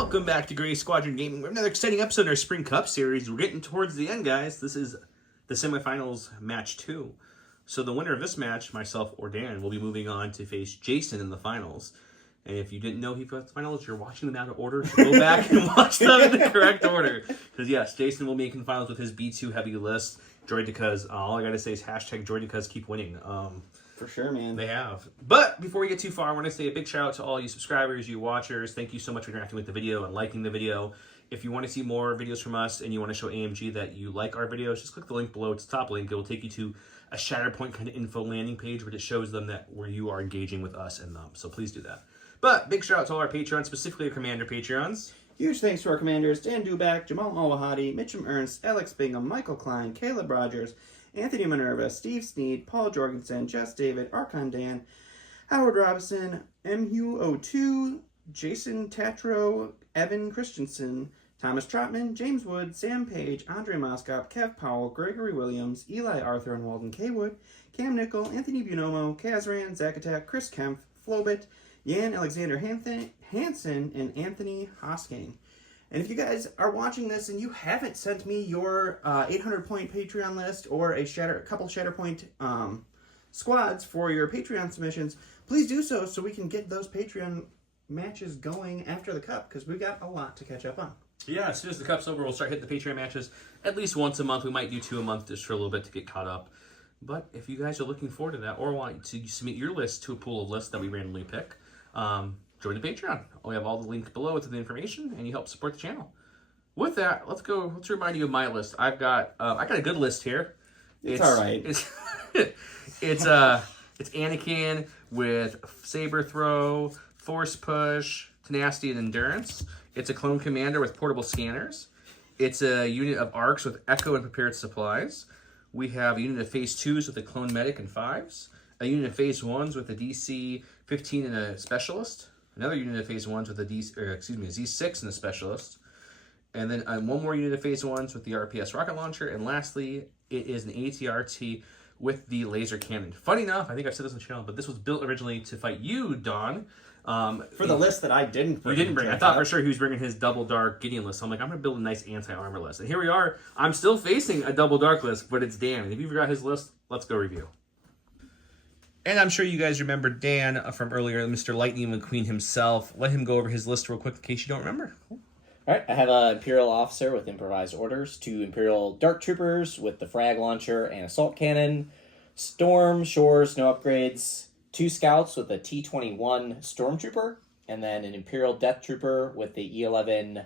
Welcome back to Gray Squadron Gaming. We have another exciting episode in our Spring Cup series. We're getting towards the end, guys. This is the semifinals match 2. So the winner of this match, myself or Dan, will be moving on to face Jason in the finals. And if you didn't know he got the finals, you're watching them out of order. So go back and watch them in the correct order. Because yes, Jason will be making the finals with his B2 heavy list. Droidicas, all I gotta say is hashtag Droidicas keep winning. For sure, man. They have. But before we get too far, I want to say a big shout out to all you subscribers, you watchers. Thank you so much for interacting with the video and liking the video. If you want to see more videos from us and you want to show AMG that you like our videos, just click the link below. It's the top link. It will take you to a Shatterpoint kind of info landing page where it shows them that where you are engaging with us and them. So please do that. But big shout out to all our Patreons, specifically our Commander Patreons. Huge thanks to our commanders, Dan Duback, Jamal Alwahadi, Mitchum Ernst, Alex Bingham, Michael Klein, Caleb Rogers, Anthony Minerva, Steve Sneed, Paul Jorgensen, Jess David, Archon Dan, Howard Robinson, MU02, Jason Tatro, Evan Christensen, Thomas Trotman, James Wood, Sam Page, Andre Moskop, Kev Powell, Gregory Williams, Eli Arthur and Walden K. Wood, Cam Nickel, Anthony Buonomo, Kazran, Zakatak, Chris Kempf, Flobit, Jan Alexander Hansen, and Anthony Hosking. And if you guys are watching this and you haven't sent me your 800-point Patreon list or a couple Shatterpoint squads for your Patreon submissions, please do so we can get those Patreon matches going after the Cup, because we've got a lot to catch up on. Yeah, as soon as the Cup's over, we'll start hitting the Patreon matches at least once a month. We might do 2 a month just for a little bit to get caught up. But if you guys are looking forward to that or want to submit your list to a pool of lists that we randomly pick, join the Patreon. We have all the links below with the information, and you help support the channel. With that, let's go. Let's remind you of my list. I got a good list here. It's all right. It's Anakin with Saber Throw, Force Push, Tenacity, and Endurance. It's a Clone Commander with portable scanners. It's a unit of Arcs with Echo and Prepared Supplies. We have a unit of Phase 2s with a Clone Medic and 5s. A unit of Phase 1s with a DC 15 and a Specialist. Another unit of Phase 1s with a Z6 and a Specialist. And then one more unit of Phase 1s with the RPS rocket launcher. And lastly, it is an ATRT with the laser cannon. Funny enough, I think I've said this on the channel, but this was built originally to fight you, Don. For the list that I didn't bring. You didn't bring. I thought for sure he was bringing his double dark Gideon list. So I'm like, I'm going to build a nice anti-armor list. And here we are. I'm still facing a double dark list, but it's Dan. And if you forgot his list, let's go review. And I'm sure you guys remember Dan from earlier, Mr. Lightning McQueen himself. Let him go over his list real quick in case you don't remember. All right, I have an Imperial Officer with improvised orders, 2 Imperial Dark Troopers with the frag launcher and assault cannon, Storm, Shores, no upgrades, 2 Scouts with a T-21 Stormtrooper, and then an Imperial Death Trooper with the E-11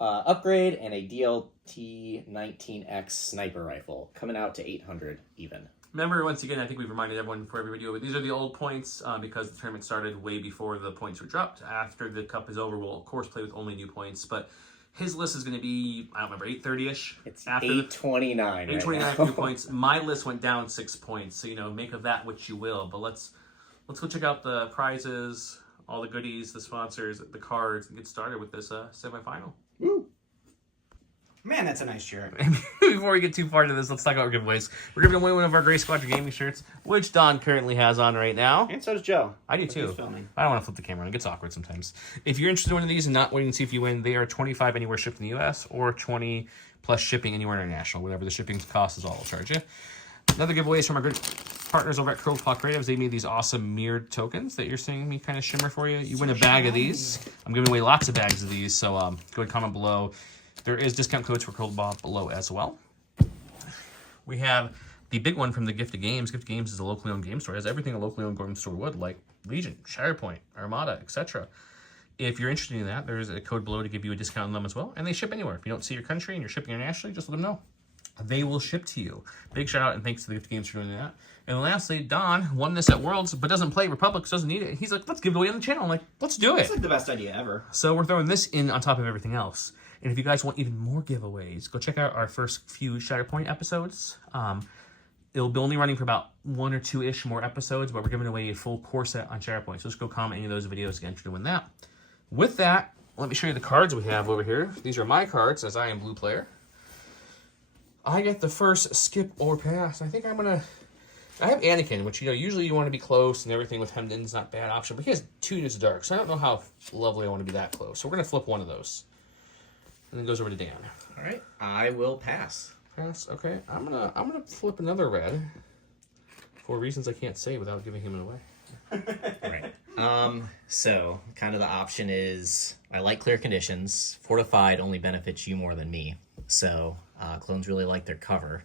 upgrade and a DLT-19X Sniper Rifle, coming out to 800 even. Remember, once again, I think we've reminded everyone before every video, but these are the old points because the tournament started way before the points were dropped. After the Cup is over, we'll, of course, play with only new points, but his list is going to be, I don't remember, 830-ish? It's 829 829 for new points. My list went down 6 points, so, make of that what you will. But let's go check out the prizes, all the goodies, the sponsors, the cards, and get started with this semifinal. Woo! Man, that's a nice shirt. Before we get too far into this, let's talk about our giveaways. We're giving away one of our Gray Squadron Gaming shirts, which Don currently has on right now. And so does Joe. I do too. He's filming. I don't want to flip the camera. It gets awkward sometimes. If you're interested in one of these and not waiting to see if you win, they are $25 anywhere shipped in the U.S. or $20 plus shipping anywhere international. Whatever the shipping cost is all we'll charge you. Another giveaway is from our good partners over at Curled Claw Creatives. They made these awesome mirrored tokens that you're seeing me kind of shimmer for you. You win a bag of these. I'm giving away lots of bags of these, so go ahead and comment below. There is discount codes for Curled Claw below as well. We have the big one from the Gift of Games. Gift of Games is a locally owned game store. It has everything a locally owned game store would, like Legion, Shatterpoint, Armada, etc. If you're interested in that, there's a code below to give you a discount on them as well. And they ship anywhere. If you don't see your country and you're shipping internationally, just let them know. They will ship to you. Big shout out and thanks to the Gift of Games for doing that. And lastly, Don won this at Worlds, but doesn't play Republic, so doesn't need it. He's like, let's give it away on the channel. I'm like, let's do it. It's like the best idea ever. So we're throwing this in on top of everything else. And if you guys want even more giveaways, go check out our first few Shatterpoint episodes. It'll be only running for about 1 or 2-ish more episodes, but we're giving away a full core set on Shatterpoint. So just go comment any of those videos to get entered to win that. With that, let me show you the cards we have over here. These are my cards, as I am blue player. I get the first skip or pass. I think I'm gonna I have Anakin, which, usually you want to be close and everything with Hemden's not a bad option, but he has 2 units of dark, so I don't know how lovely I want to be that close. So we're going to flip one of those. And then it goes over to Dan. All right, I will pass. Pass, okay. I'm gonna flip another red for reasons I can't say without giving him it away. Right. So kind of the option is I like clear conditions. Fortified only benefits you more than me. So clones really like their cover.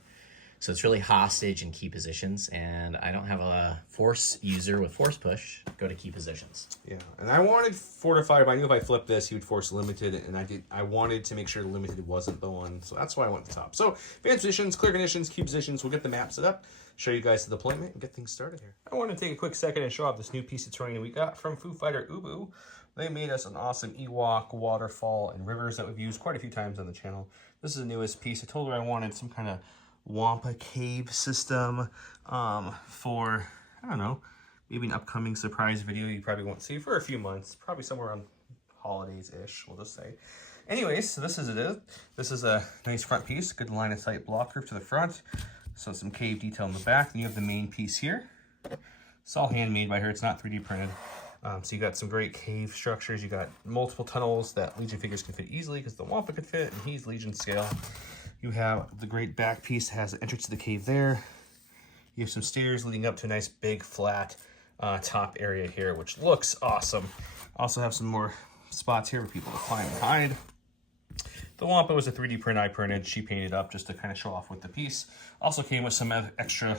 So it's really hostage and key positions, and I don't have a force user with force push. Go to key positions. Yeah, and I wanted fortified, but I knew if I flipped this, he would force limited, and I wanted to make sure limited wasn't the one, so that's why I went to the top. So advanced positions, clear conditions, key positions. We'll get the map set up, show you guys the deployment, and get things started here. I want to take a quick second and show off this new piece of terrain we got from Foo Fighter Ubu. They made us an awesome Ewok, waterfall, and rivers that we've used quite a few times on the channel. This is the newest piece. I told her I wanted some kind of Wampa cave system for, I don't know, maybe an upcoming surprise video you probably won't see for a few months, probably somewhere around holidays-ish, we'll just say. Anyways, so this is it. This is a nice front piece, good line of sight block roof to the front, so some cave detail in the back. Then you have the main piece here. It's all handmade by her, it's not 3D printed. So you got some great cave structures, you got multiple tunnels that Legion figures can fit easily because the Wampa could fit and he's Legion scale. You have the great back piece that has an entrance to the cave there. You have some stairs leading up to a nice big flat top area here, which looks awesome. Also have some more spots here for people to climb and hide. The Wampa was a 3D print I printed. She painted up just to kind of show off with the piece. Also came with some extra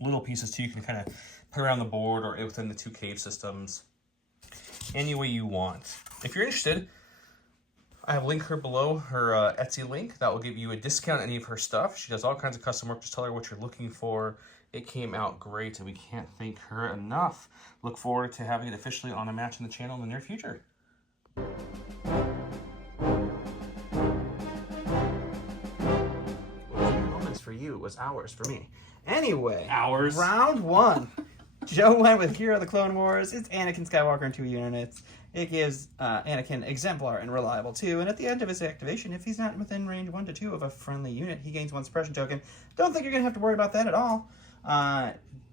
little pieces too. You can kind of put around the board or within the 2 cave systems any way you want. If you're interested, I have a link her below, her Etsy link. That will give you a discount on any of her stuff. She does all kinds of custom work. Just tell her what you're looking for. It came out great, and we can't thank her enough. Look forward to having it officially on a match in the channel in the near future. Moments for you was hours for me. Anyway, Hours. Round 1. Joe went with Hero of the Clone Wars. It's Anakin Skywalker in 2 units. It gives Anakin Exemplar and Reliable 2, and at the end of his activation, if he's not within range 1 to 2 of a friendly unit, he gains 1 suppression token. Don't think you're going to have to worry about that at all.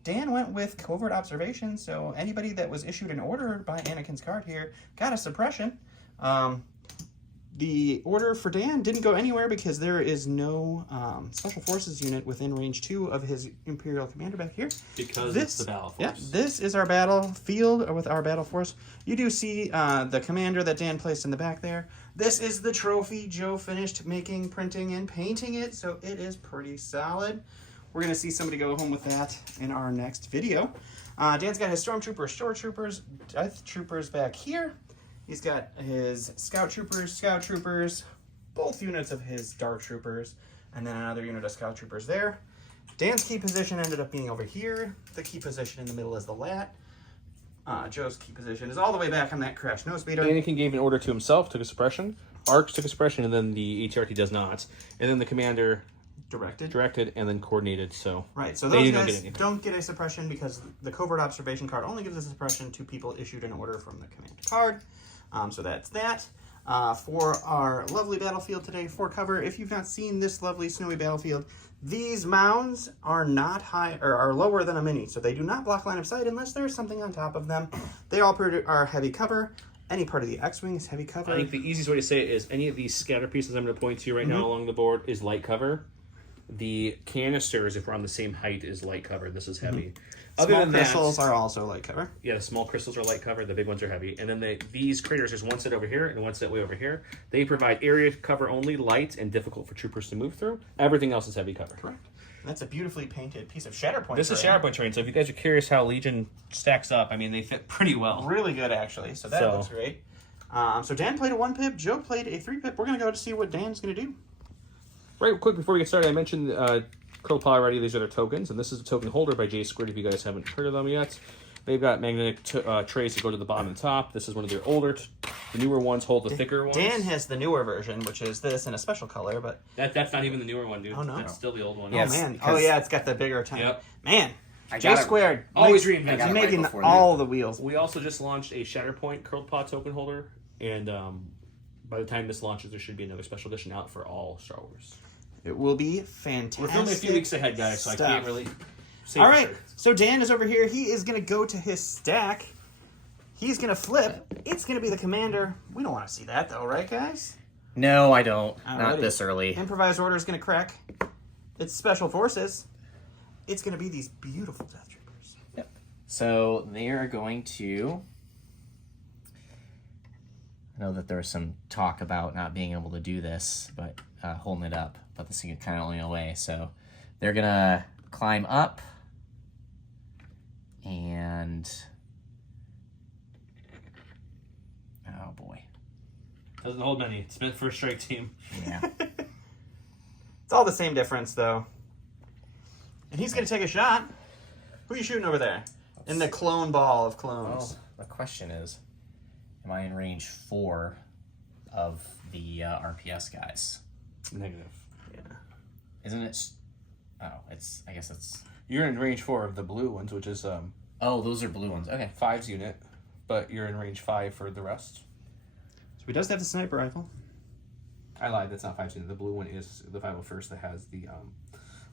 Dan went with Covert Observation, so anybody that was issued an order by Anakin's card here got a suppression. The order for Dan didn't go anywhere because there is no Special Forces unit within range 2 of his Imperial Commander back here. Because it's the battle force. Yeah, this is our battlefield with our battle force. You do see the commander that Dan placed in the back there. This is the trophy. Joe finished making, printing, and painting it, so it is pretty solid. We're going to see somebody go home with that in our next video. Dan's got his Stormtroopers, Shore Troopers, Death Troopers back here. He's got his Scout Troopers, both units of his Dark Troopers, and then another unit of Scout Troopers there. Dan's key position ended up being over here. The key position in the middle is the lat. Joe's key position is all the way back on that crash nose speeder. Anakin gave an order to himself, took a suppression. Arcs took a suppression, and then the ATRT does not. And then the commander directed and then coordinated. So right, so those guys don't get a suppression because the Covert Observation card only gives a suppression to people issued an order from the command card. So that's that. For our lovely battlefield today, for cover, if you've not seen this lovely snowy battlefield, these mounds are not high or are lower than a mini, so they do not block line of sight unless there's something on top of them. They all are heavy cover. Any part of the X-Wing is heavy cover. I think the easiest way to say it is any of these scatter pieces I'm going to point to right now along the board is light cover. The canisters, if we're on the same height, is light cover. This is heavy. Small crystals are also light cover. Yeah, the small crystals are light cover. The big ones are heavy. And then these craters, there's one set over here and one set way over here. They provide area cover only, light, and difficult for troopers to move through. Everything else is heavy cover. Correct. That's a beautifully painted piece of Shatterpoint. This is Shatterpoint terrain. So if you guys are curious how Legion stacks up, I mean, they fit pretty well. Really good, actually. So that looks great. So Dan played a 1-pip. Joe played a 3-pip. We're going to go to see what Dan's going to do. Right, quick, before we get started, I mentioned Curl Paw already. These are their tokens, and this is a token holder by J Squared if you guys haven't heard of them yet. They've got magnetic trays that go to the bottom and top. This is one of their older, the newer ones hold the thicker ones. Dan has the newer version, which is this in a special color, but... That's not even the newer one, dude. Oh, no. That's still the old one. Oh, man. Oh, yeah, it's got the bigger tank. Yep. Man, J Squared. Always reinventing. He's making all the wheels. We also just launched a Shatterpoint Curled Paw token holder, and by the time this launches, there should be another special edition out for all Star Wars. It will be fantastic. We're filming a few weeks ahead, guys, so I can't really Safe All for right, sure. so Dan is over here. He is going to go to his stack. He's going to flip. It's going to be the commander. We don't want to see that, though, right, guys? No, I don't. Alrighty. Not this early. Improvised order is going to crack. It's special forces. It's going to be these beautiful Death Troopers. Yep. So they are going to... I know that there's some talk about not being able to do this, but holding it up. But this is kind of only away. So they're going to climb up. And... oh, boy. Doesn't hold many. It's meant for a strike team. Yeah. It's all the same difference, though. And he's going to take a shot. Who are you shooting over there? In the clone ball of clones. Well, the question is, am I in range 4 of the RPS guys? Negative. Yeah. Isn't it... oh, it's... I guess it's... You're in range 4 of the blue ones, which is oh, those are blue ones. Okay. 5's unit, but you're in range 5 for the rest. So he does have the sniper rifle. I lied. That's not 5's unit. The blue one is the 501st that has the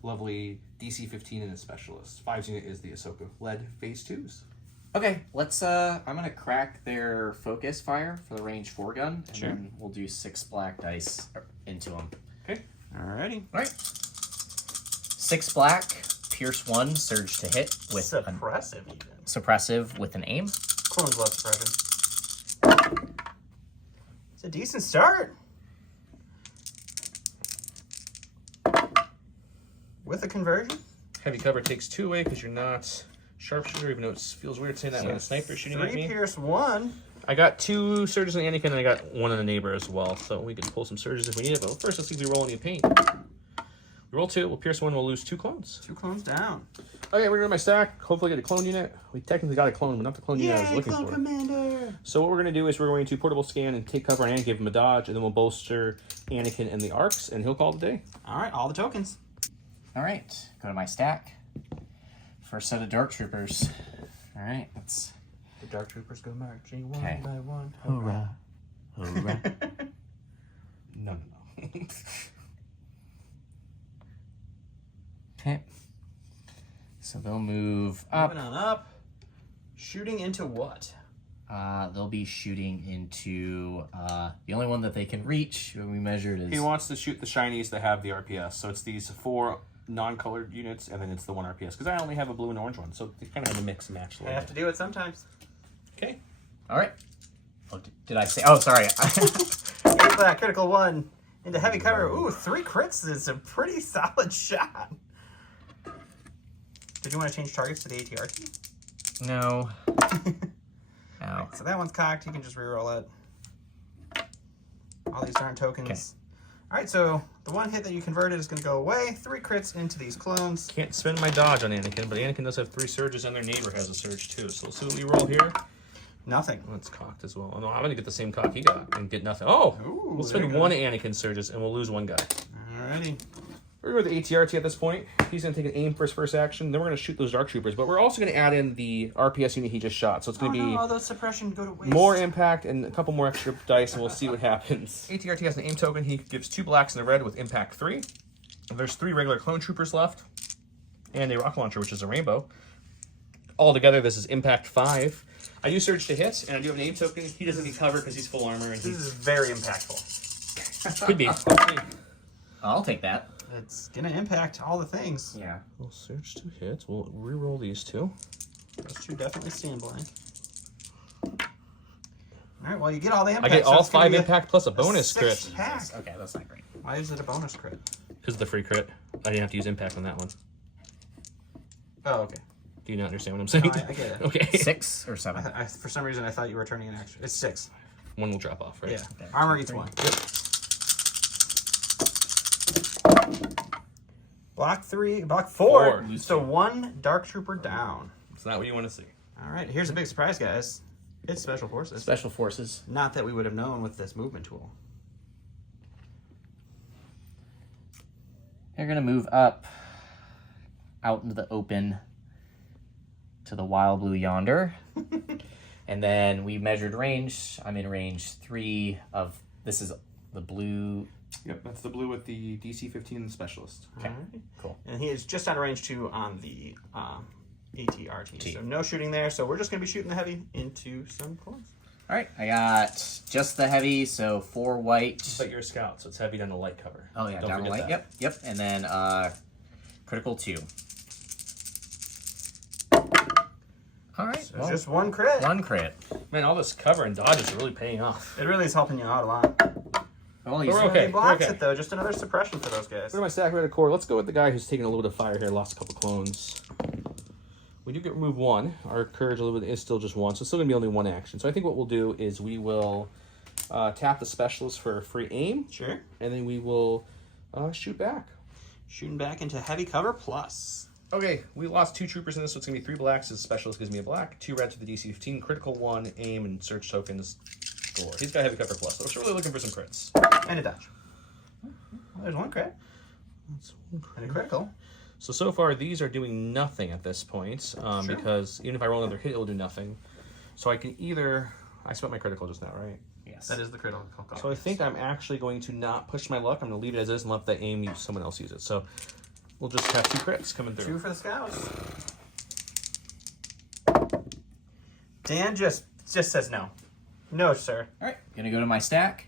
lovely DC-15 and a specialist. 5's unit is the Ahsoka-led Phase 2s. Okay, let's... I'm going to crack their focus fire for the range 4 gun, and Sure. then we'll do 6 black dice into them. Okay. Alrighty. All right. 6 black, pierce 1, surge to hit with a Suppressive, even. suppressive with an aim. Clones love suppression. It's a decent start. With a conversion. Heavy cover takes 2 away because you're not sharpshooter, even though it feels weird saying that when a sniper shooting at 3 me. pierce 1. I got 2 surges on Anakin, and I got 1 on the neighbor as well, so we can pull some surges if we need it. But first, let's see if we roll any paint. We roll 2, we'll pierce 1, we'll lose 2 clones. 2 clones down. Okay, we're going to my stack. Hopefully get a clone unit. We technically got a clone, but not the clone unit I was Yay, looking clone for. commander. So what we're going to do is we're going to portable scan and take cover on Anakin, give him a dodge, and then we'll bolster Anakin and the arcs, and he'll call it a day. All right, all the tokens. All right, go to my stack. First set of Dark Troopers. All right, let's... The Dark Troopers go marching one Okay. by one. Hoorah. Hoorah. No. Okay. So they'll move up. Moving on up. Shooting into what? They'll be shooting into the only one that they can reach when we measured is... He wants to shoot the shinies that have the RPS, so it's these 4 non-colored units, and then it's the 1 RPS, because I only have a blue and orange one, so they kind of have a mix and match a I little have to do it sometimes. Okay. All right. Oh, did I say... oh, sorry. 8 black, critical 1. Into heavy cover. Ooh, 3 crits is a pretty solid shot. Did you want to change targets to the ATR key? No. No. So that one's cocked. You can just reroll it. All these aren't tokens. Okay. All right, so the 1 hit that you converted is going to go away. 3 crits into these clones. Can't spend my dodge on Anakin, but Anakin does have 3 surges, and their neighbor has a surge too. So let's see what we roll here. Nothing. Oh, it's cocked as well. Oh, no, I'm going to get the same cock he got and get nothing. Oh! Ooh, We'll there spend you go. 1 Anakin surges, and we'll lose 1 guy. Alrighty. We're going to the ATRT at this point. He's going to take an aim for his first action. Then we're going to shoot those Dark Troopers. But we're also going to add in the RPS unit he just shot. So it's going to be all those suppression go to waste. more impact and a couple more extra dice, and we'll see what happens. ATRT has an aim token. He gives 2 blacks and a red with impact 3. There's 3 regular clone troopers left. And a rocket launcher, which is a rainbow. Altogether, this is impact 5. I do surge to hit, and I do have an aim token. He doesn't get cover because he's full armor. And This he's is very impactful. could be. I'll take that. It's going to impact all the things. Yeah. We'll surge to hit. We'll re-roll these 2. Those 2 definitely stand blank. Alright, well, you get all the I impact. get so all it's gonna 5 be impact plus a bonus 6 crit. pack. Okay, that's not great. Why is it a bonus crit? Because of the free crit. I didn't have to use impact on that one. Oh, okay. Do you not understand what I'm saying? No, I get it. Okay. 6 or 7? For some reason, I thought you were turning an extra. It's 6. 1 will drop off, right? Yeah. Okay. Armor eats 1. Yep. Block 3, block 4. 4. So 1 Dark Trooper down. It's not what you want to see. Alright, here's a big surprise, guys. It's Special Forces. Special Forces. Not that we would have known with this movement tool. They're going to move up out into the open to the wild blue yonder. And then we measured range. I'm in range 3 of... this is the blue Yep, that's the blue with the DC 15 and the specialist. Okay, Alright. cool. And he is just out of range 2 on the ATRT. So no shooting there. So we're just going to be shooting the heavy into some clones. All right, I got just the heavy, so 4 white. But you're a scout, so it's heavy down the light cover. Oh yeah, Don't down the forget light. that. Yep. And then critical 2. All right, So just 1 crit. 1 crit. Man, all this cover and dodge is really paying off. It really is helping you out a lot. Well, We're he's okay. He blocks okay. it though. Just another suppression for those guys. Look at my stack red core. Let's go with the guy who's taking a little bit of fire here. Lost a couple clones. We do get remove 1. Our courage a little bit is still just 1, so it's still gonna be only 1 action. So I think what we'll do is we will tap the specialist for a free aim, Sure. and then we will shoot back. Shooting back into heavy cover plus. Okay, we lost 2 troopers in this, so it's gonna be 3 blacks. His specialist gives me a black, 2 red to the DC 15, critical 1, aim, and search tokens. Score. He's got heavy cover plus, so we're really looking for some crits. And a dodge. Well, there's 1 crit. That's 1 crit. And a critical. So far, these are doing nothing at this point, Sure. because even if I roll another hit, it will do nothing. So I can either... I spent my critical just now, right? yes. That is the critical. So I think I'm actually going to not push my luck. I'm going to leave it as is and let the aim use someone else use it. So we'll just have 2 crits coming through. 2 for the scouts. Dan just says no. No, sir. All right, gonna go to my stack.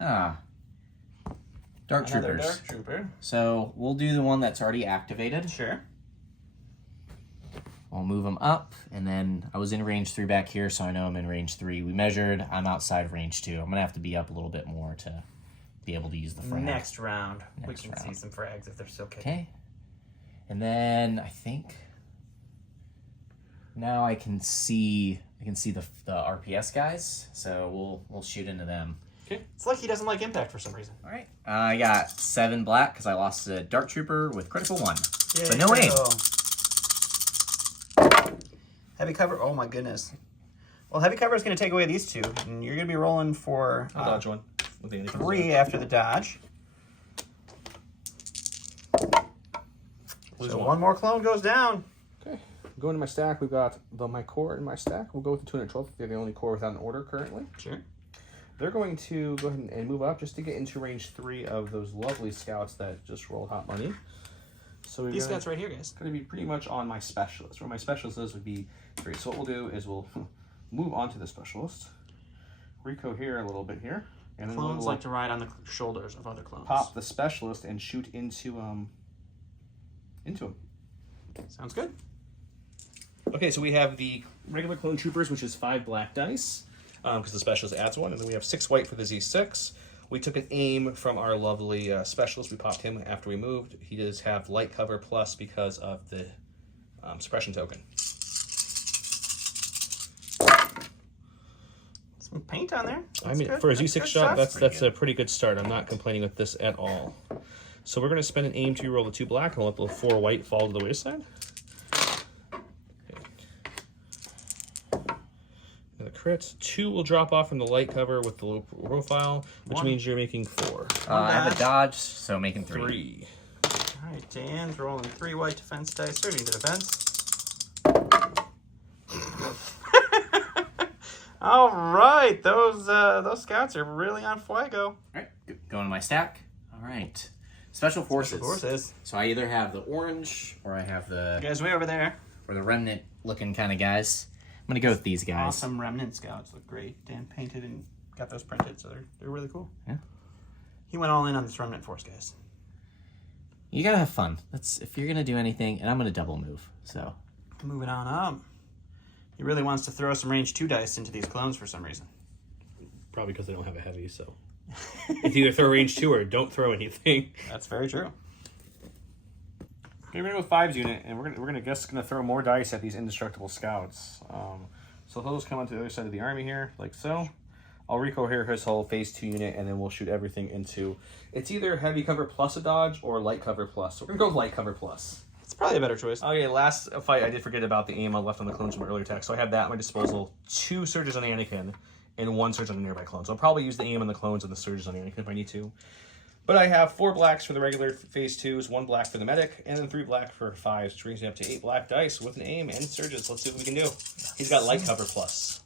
Dark Another troopers. dark trooper. So we'll do the one that's already activated. Sure. I'll move them up, and then I was in range 3 back here, so I know I'm in range 3. We measured. I'm outside of range 2. I'm gonna have to be up a little bit more to be able to use the frag. Next round, we Next can see round. some frags if they're still kicking. Okay. And then I think now I can see the RPS guys, so we'll shoot into them. Okay. It's like he doesn't like impact for some reason. All right. I got 7 black because I lost a dark trooper with critical 1. Yay, So no aim. critical. Heavy cover. Oh my goodness. Well, heavy cover is going to take away these 2, and you're going to be rolling for I'll dodge 1. With the 3 after the dodge. Lose So 1. 1 more clone goes down. Okay. Going to my stack, we've got my core in my stack. We'll go with the 212. They're the only core without an order currently. Sure. They're going to go ahead and move up just to get into range 3 of those lovely scouts that just rolled hot money. So These scouts right here, guys. going to be pretty much on my specialist. Where my specialist is would be 3. So what we'll do is we'll move on to the specialist. Rico here a little bit here. And then Clones we'll like to ride on the shoulders of other clones. pop the specialist and shoot into him. Sounds good. Okay, so we have the regular clone troopers, which is 5 black dice, because the specialist adds 1, and then we have 6 white for the Z6. We took an aim from our lovely specialist. We popped him after we moved. He does have light cover plus because of the suppression token. Some paint on there. I That's mean, good. for a That's Z6 good shot, stuff. that's a pretty good start. I'm not complaining with this at all. So we're going to spend an aim to roll the 2 black, and we'll let the 4 white fall to the wayside. The crits. 2 will drop off from the light cover with the low profile, which 1. means you're making 4. I have a dodge, so making 3. 3. All right, Dan's rolling 3 white defense dice, serving the defense. All right, those scouts are really on fuego. All right, going to my stack. All right, special forces. Special forces. So I either have the orange or I have You the guys way over there. remnant looking kind of guys. I'm gonna go with these guys. Awesome remnant scouts look great. Dan painted and got those printed, so they're really cool. Yeah. He went all in on this remnant force, guys. You gotta have fun. That's if you're gonna do anything, and I'm gonna double move. So Moving on up. He really wants to throw some range 2 dice into these clones for some reason. Probably because they don't have a heavy, so. It's either throw range 2 or don't throw anything. That's very true. Okay, we're gonna go with 5's unit, and we're gonna throw more dice at these indestructible scouts. So those come onto the other side of the army here, like so. I'll Rico here his whole phase 2 unit, and then we'll shoot everything into. It's either heavy cover plus a dodge or light cover plus. So we're gonna go with light cover plus. It's probably a better choice. Okay, last fight I did forget about the aim I left on the clones from earlier attack, so I have that at my disposal. 2 surges on the Anakin and 1 surge on the nearby clone. So I'll probably use the aim on the clones and the surges on the Anakin if I need to. But I have 4 blacks for the regular phase 2s, 1 black for the medic, and then 3 black for 5s, which brings me up to 8 black dice with an aim and surges. Let's see what we can do. He's got light cover plus.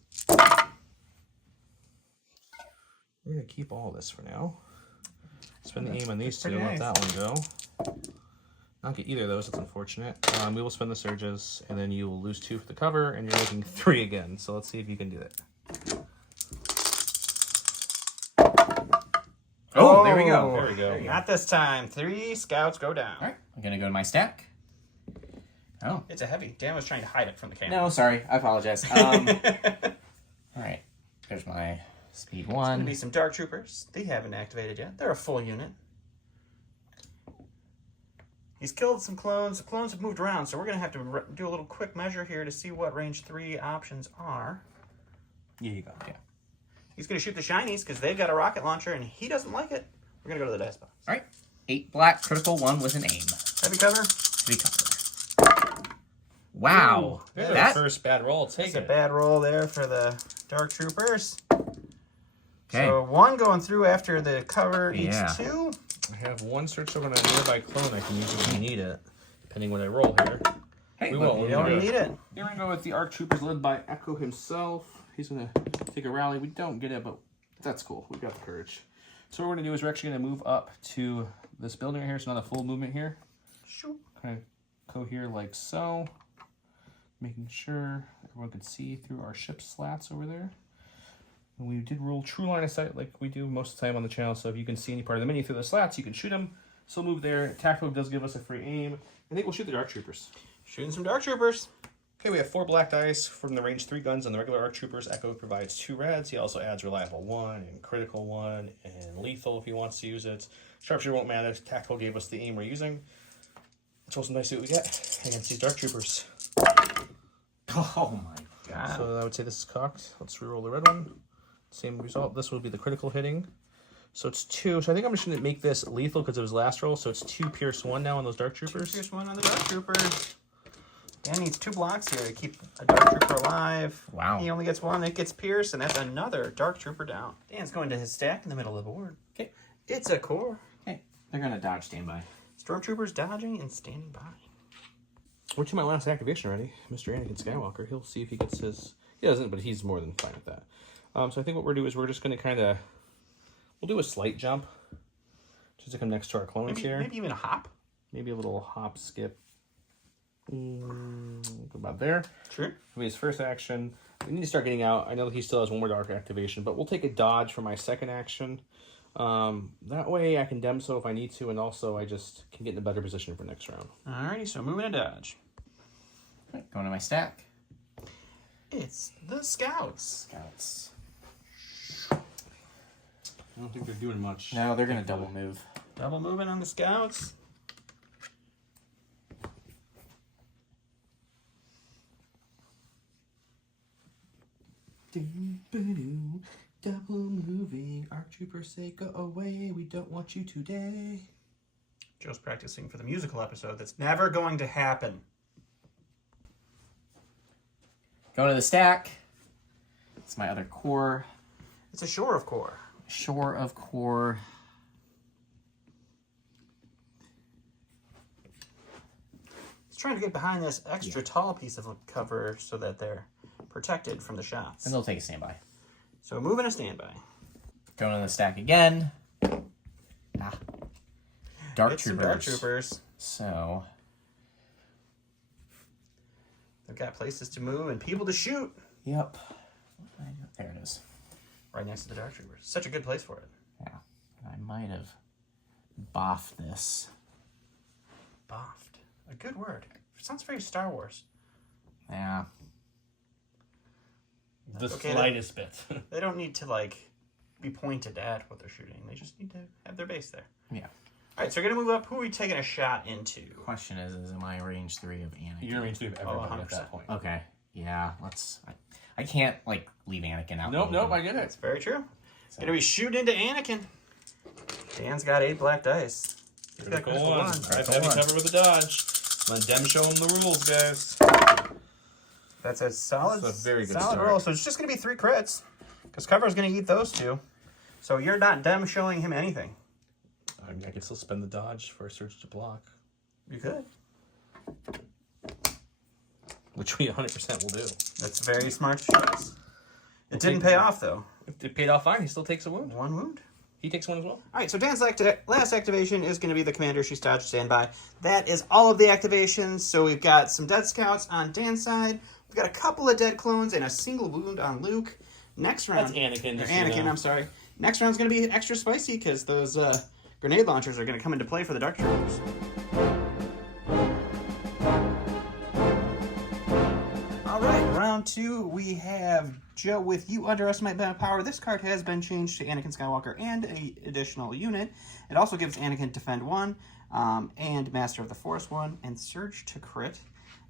We're gonna keep all this for now. Spend the aim on these two. pretty Let nice. that one go. Not get either of those. That's unfortunate. We will spend the surges, and then you will lose 2 for the cover, and you're looking 3 again. So let's see if you can do it. Oh, there we go. There we go. Not this time. 3 scouts go down. All right, I'm gonna go to my stack. Oh, It's a heavy. Dan was trying to hide it from the camera. no, sorry, I apologize. All right, there's my speed Gonna 1. be some Dark Troopers. They haven't activated yet. They're a full unit. He's killed some clones. The clones have moved around, so we're going to have to do a little quick measure here to see what range 3 options are. Here you go. Yeah. He's going to shoot the shinies because they've got a rocket launcher, and he doesn't like it. We're going to go to the dice box. All right, 8 black, critical 1 with an aim. Heavy cover. Heavy cover. Wow, There's that the first bad roll. Take It's a it. bad roll there for the Dark Troopers. okay. So 1 going through after the cover Yeah. eats 2. I have 1 search over on a nearby clone I can use if I need it, depending what I roll here. Hey, We look, won't. You don't need it. Here we go with the ARC Troopers led by Echo himself. He's going to take a rally. We don't get it, but that's cool. We've got the courage. So what we're going to do is we're actually going to move up to this building right here. It's not a full movement here. Shoot. Kind of go here like so. Making sure everyone can see through our ship slats over there. And we did roll true line of sight like we do most of the time on the channel. So if you can see any part of the menu through the slats, you can shoot them. Still move there. Tactical does give us a free aim. I think we'll shoot the Dark Troopers. Shooting some Dark Troopers. Okay, we have 4 black dice from the range 3 guns on the regular ARC Troopers. Echo provides 2 reds. He also adds reliable 1 and critical 1 and lethal if he wants to use it. Sharpshooter won't matter. Tactical gave us the aim we're using. Let's roll some dice, see what we get against these Dark Troopers. Oh my god. So I would say this is cocked. Let's reroll the red one. Same result. This will be the critical hitting. So it's 2. So I think I'm just going to make this lethal because it was last roll. So it's 2 Pierce 1 now on those Dark Troopers. Here's 1 on the Dark Troopers. Dan needs 2 blocks here to keep a Dark Trooper alive. Wow. He only gets 1 that gets pierced, and that's another Dark Trooper down. Dan's going to his stack in the middle of the board. Okay. It's a core. Okay, they're gonna dodge standby. Stormtroopers dodging and standing by. We're to my last activation already. Mr. Anakin Skywalker. He'll see if he gets his... He doesn't, but he's more than fine with that. So I think what we're doing is we're just going to kind of... We'll do a slight jump. Just to come next to our clones here. Maybe even a hop. Maybe a little hop, skip. About there. Sure. For his first action. We need to start getting out. I know he still has 1 more dark activation, but we'll take a dodge for my second action. That way I can Demso if I need to, and also I just can get in a better position for next round. Alrighty, so moving to dodge. Right, going to my stack. It's the Scouts. Scouts. I don't think they're doing much. No, they're gonna double move. Double moving on the Scouts. Double moving. Our troopers say go away. We don't want you today. Joe's practicing for the musical episode that's never going to happen. Going to the stack. It's my other core. It's a Shore of Core. Shore of core. He's trying to get behind this extra tall piece of cover so that they're protected from the shots. And they'll take a standby. So moving to standby. Going to the stack again. Ah. Dark It's some Troopers. Dark Troopers. So, They've got places to move and people to shoot. yep. There it is. Right next to the Dark Troopers. Such a good place for it. Yeah. I might have boffed this. Boffed. A good word. It sounds very Star Wars. Yeah. The Okay, slightest bit. They don't need to, like, be pointed at what they're shooting. They just need to have their base there. Yeah. All right, so we're going to move up. Who are we taking a shot into? Question is am I range 3 of Anakin? You're range 3 of everybody at 100%. that point. Okay. Yeah, let's... I can't, like, leave Anakin out. Nope, I get it. That's very true. Going to be shooting into Anakin. Dan's got 8 black dice. He's got critical 1. Drive heavy cover with a dodge. Let them show them the rules, guys. That's a solid, That's a very good solid start. roll. So it's just going to be 3 crits. Because cover's going to eat those 2. So you're not dem showing him anything. I can still spend the dodge for a surge to block. You could. Which we 100% will do. That's very smart choice. It didn't pay off, though. If it paid off fine, he still takes a wound. 1 wound. He takes one as well. All right, so Dan's last activation is going to be the Commander She's Dodged Standby. That is all of the activations. So we've got some Dead Scouts on Dan's side. We've got a couple of Dead Clones and a single wound on Luke. Next round... That's Anakin. Or Anakin, I'm sorry. Next round's going to be extra spicy because those grenade launchers are going to come into play for the Dark Troopers. All right, round 2, we have Joe with You Underestimate My Power. This card has been changed to Anakin Skywalker and an additional unit. It also gives Anakin Defend 1 and Master of the Force 1 and Surge to crit.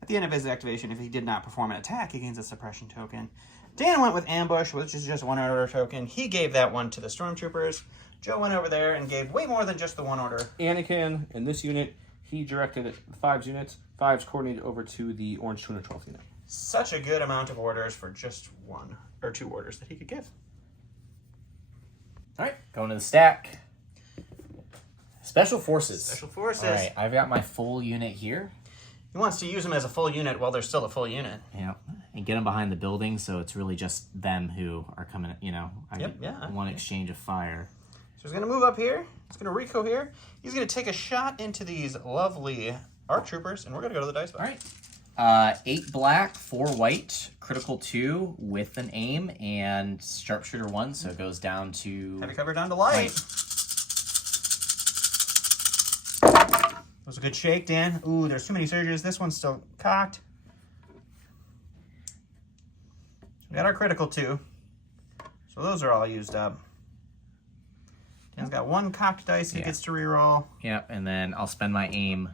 At the end of his activation, if he did not perform an attack, he gains a suppression token. Dan went with Ambush, which is just 1 order token. He gave that one to the Stormtroopers. Joe went over there and gave way more than just the 1 order. Anakin, in this unit, he directed 5 units. 5's coordinated over to the Orange 212th unit. Such a good amount of orders for just 1 or 2 orders that he could give. All right, going to the stack. Special Forces. Special Forces. All right, I've got my full unit here. He wants to use them as a full unit while they're still a full unit. Yeah, and get them behind the building, so it's really just them who are coming, you know. One exchange of fire. So he's going to move up here. He's going to Rico here. He's going to take a shot into these lovely ARC Troopers, and we're going to go to the dice box. All right. 8 black, 4 white, critical 2 with an aim, and sharpshooter 1, so it goes down to... Heavy cover down to light. That was a good shake, Dan. Ooh, there's too many surges. This one's still cocked. We got our critical 2. So those are all used up. Dan's got 1 cocked dice he gets to reroll. Yeah, and then I'll spend my aim.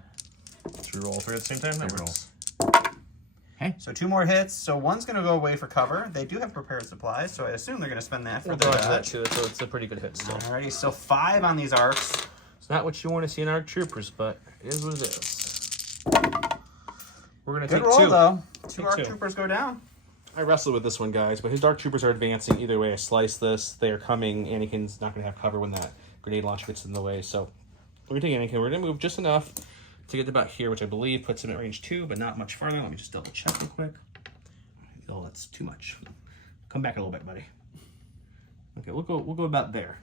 Let's reroll 3 at the same time. That works. Okay. So 2 more hits. So 1's going to go away for cover. They do have prepared supplies, so I assume they're going to spend that for the dodge. Too, so it's a pretty good hit still. Alrighty, so 5 on these arcs. It's not what you want to see in our troopers, but it is what it is. We're going to take Good roll, 2. though. 2 Take ARC 2. Troopers go down. I wrestled with this one, guys, but his Dark Troopers are advancing. Either way, I slice this. They are coming. Anakin's not going to have cover when that grenade launch gets in the way. So we're going to take Anakin. We're going to move just enough to get to about here, which I believe puts him at range 2, but not much farther. Let me just double check real quick. Oh, that's too much. Come back a little bit, buddy. Okay, we'll go about there.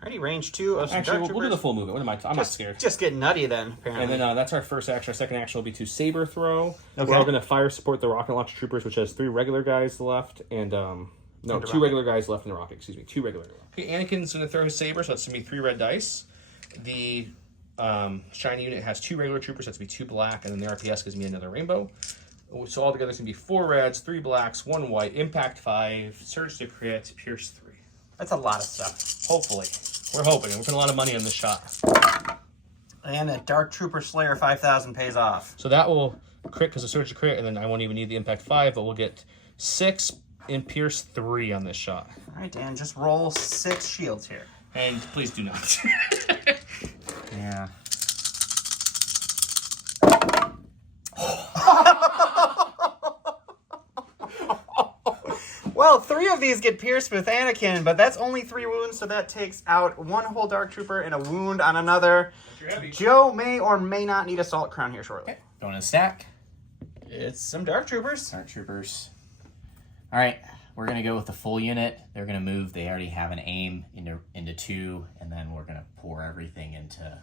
Alrighty, range 2 of some Actually, Dark we'll do the Troopers. full movement. What am I? I'm not scared. Just get nutty then, apparently. And then that's our first action. Our second action will be to saber throw. Okay. We're all going to fire support the rocket launcher troopers, which has 3 regular guys left, and 2 regular guys left in the rocket. Excuse me, 2 regular. Okay, Anakin's going to throw his saber, so that's going to be 3 red dice. The shiny unit has 2 regular troopers, so that's going to be 2 black, and then the RPS gives me another rainbow. So altogether, it's going to be 4 reds, 3 blacks, 1 white, impact 5, surge to crit, pierce 3. That's a lot of stuff. Hopefully. We're hoping. We're putting a lot of money on this shot. And that Dark Trooper Slayer 5000 pays off. So that will crit because of surge to crit, and then I won't even need the impact 5, but we'll get 6 and pierce 3 on this shot. Alright, Dan, just roll 6 shields here. And please do not. Yeah. Well, 3 of these get pierced with Anakin, but that's only 3 wounds, so that takes out 1 whole Dark Trooper and a wound on another. Joe may or may not need Assault Crown here shortly. Okay, going to the stack. It's some Dark Troopers. Dark Troopers. All right, we're going to go with the full unit. They're going to move. They already have an aim into 2, and then we're going to pour everything into...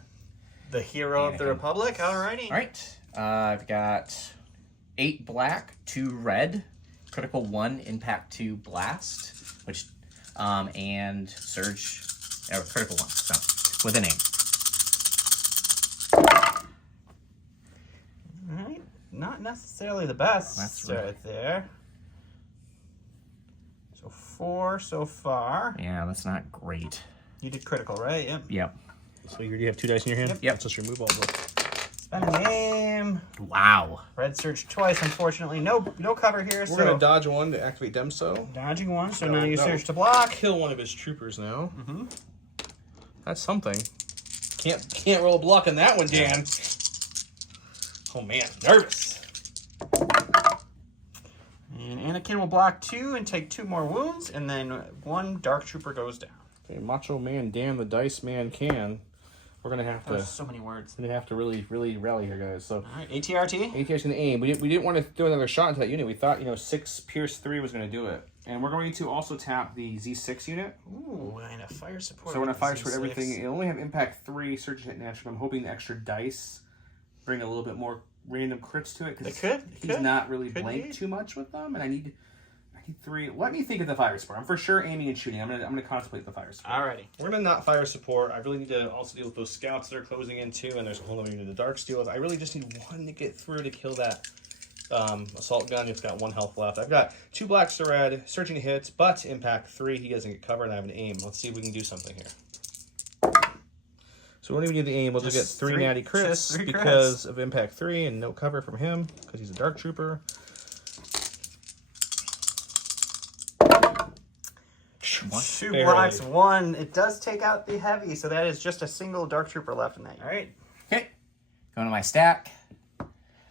The hero of the Republic, alrighty. All right, I've got 8 black, 2 red, critical 1, impact 2, blast, which, and surge, critical 1, so, with an aim. Alright, not necessarily the best. That's right there. So 4 so far. Yeah, that's not great. You did critical, right? Yep. Yep. So you already have 2 dice in your hand? Yep. Let's just remove all of them. Spending the aim. Wow. Red surge twice, unfortunately. No cover here, We're so... going to dodge 1 to activate Demso. Dodging 1, so No, now you no. surge to block. Kill 1 of his troopers now. Mm-hmm. That's something. Can't roll a block on that one, Dan. Oh, man. Nervous. And Anakin will block 2 and take 2 more wounds, and then 1 Dark Trooper goes down. Okay, Macho Man Dan, the Dice Man can. We're going to have to... There's so many words. We're going to have to really, really rally here, guys. So, Alright, ATRT. ATR's going to aim. We didn't want to do another shot into that unit. We thought, 6 pierce 3 was going to do it. And we're going to also tap the Z6 unit. Ooh, and a fire support. So when I with the fire support Z6. everything, it only have impact 3, surge hit natural. I'm hoping the extra dice bring a little bit more random crits to it because he's not really blanked too much with them, and I need 3. Let me think of the fire support. I'm for sure aiming and shooting. I'm gonna contemplate the fire support. Alrighty. We're gonna not fire support. I really need to also deal with those scouts that are closing in too, and there's a whole other unit of dark steel. I really just need one to get through to kill that assault gun. It's got 1 health left. I've got 2 blacks to red, surging hits, but impact 3. He doesn't get covered, and I have an aim. Let's see if we can do something here. So we don't even need the aim. We'll just get 3 natty crits because of impact 3 and no cover from him because he's a dark trooper. Two blocks, 1. It does take out the heavy, so that is just a single dark trooper left in that. All right. Okay. Going to my stack.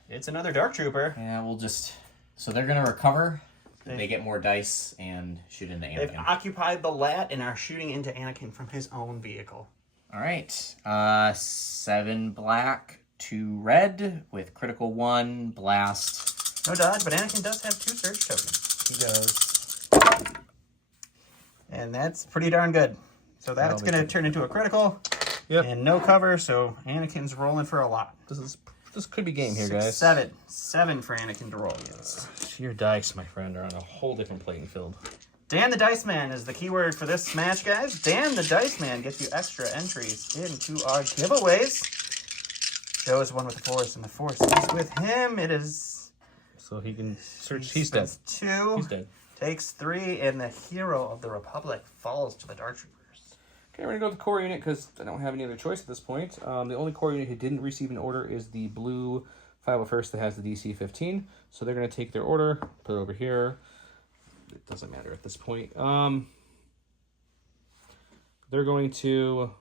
It's another dark trooper. Yeah, we'll just... So they're going to recover. They get more dice and shoot into They've Anakin. occupied the lat and are shooting into Anakin from his own vehicle. All right. 7 black, 2 red with critical 1, blast. No dodge, but Anakin does have 2 surge tokens. He does. And that's pretty darn good. So that's going to turn into a critical. Yep. And no cover, so Anakin's rolling for a lot. This could be game here, guys. 7 for Anakin to roll against. Your dice, my friend, are on a whole different playing field. Dan the Dice Man is the keyword for this match, guys. Dan the Dice Man gets you extra entries into our giveaways. Joe is one with the Force, and the Force is with him. It is... So he can search. He's dead. 2. He's dead. Takes 3, and the hero of the Republic falls to the Dark Troopers. Okay, we're going to go with the core unit because I don't have any other choice at this point. The only core unit who didn't receive an order is the blue 501st that has the DC 15. So they're going to take their order, put it over here. It doesn't matter at this point. They're going to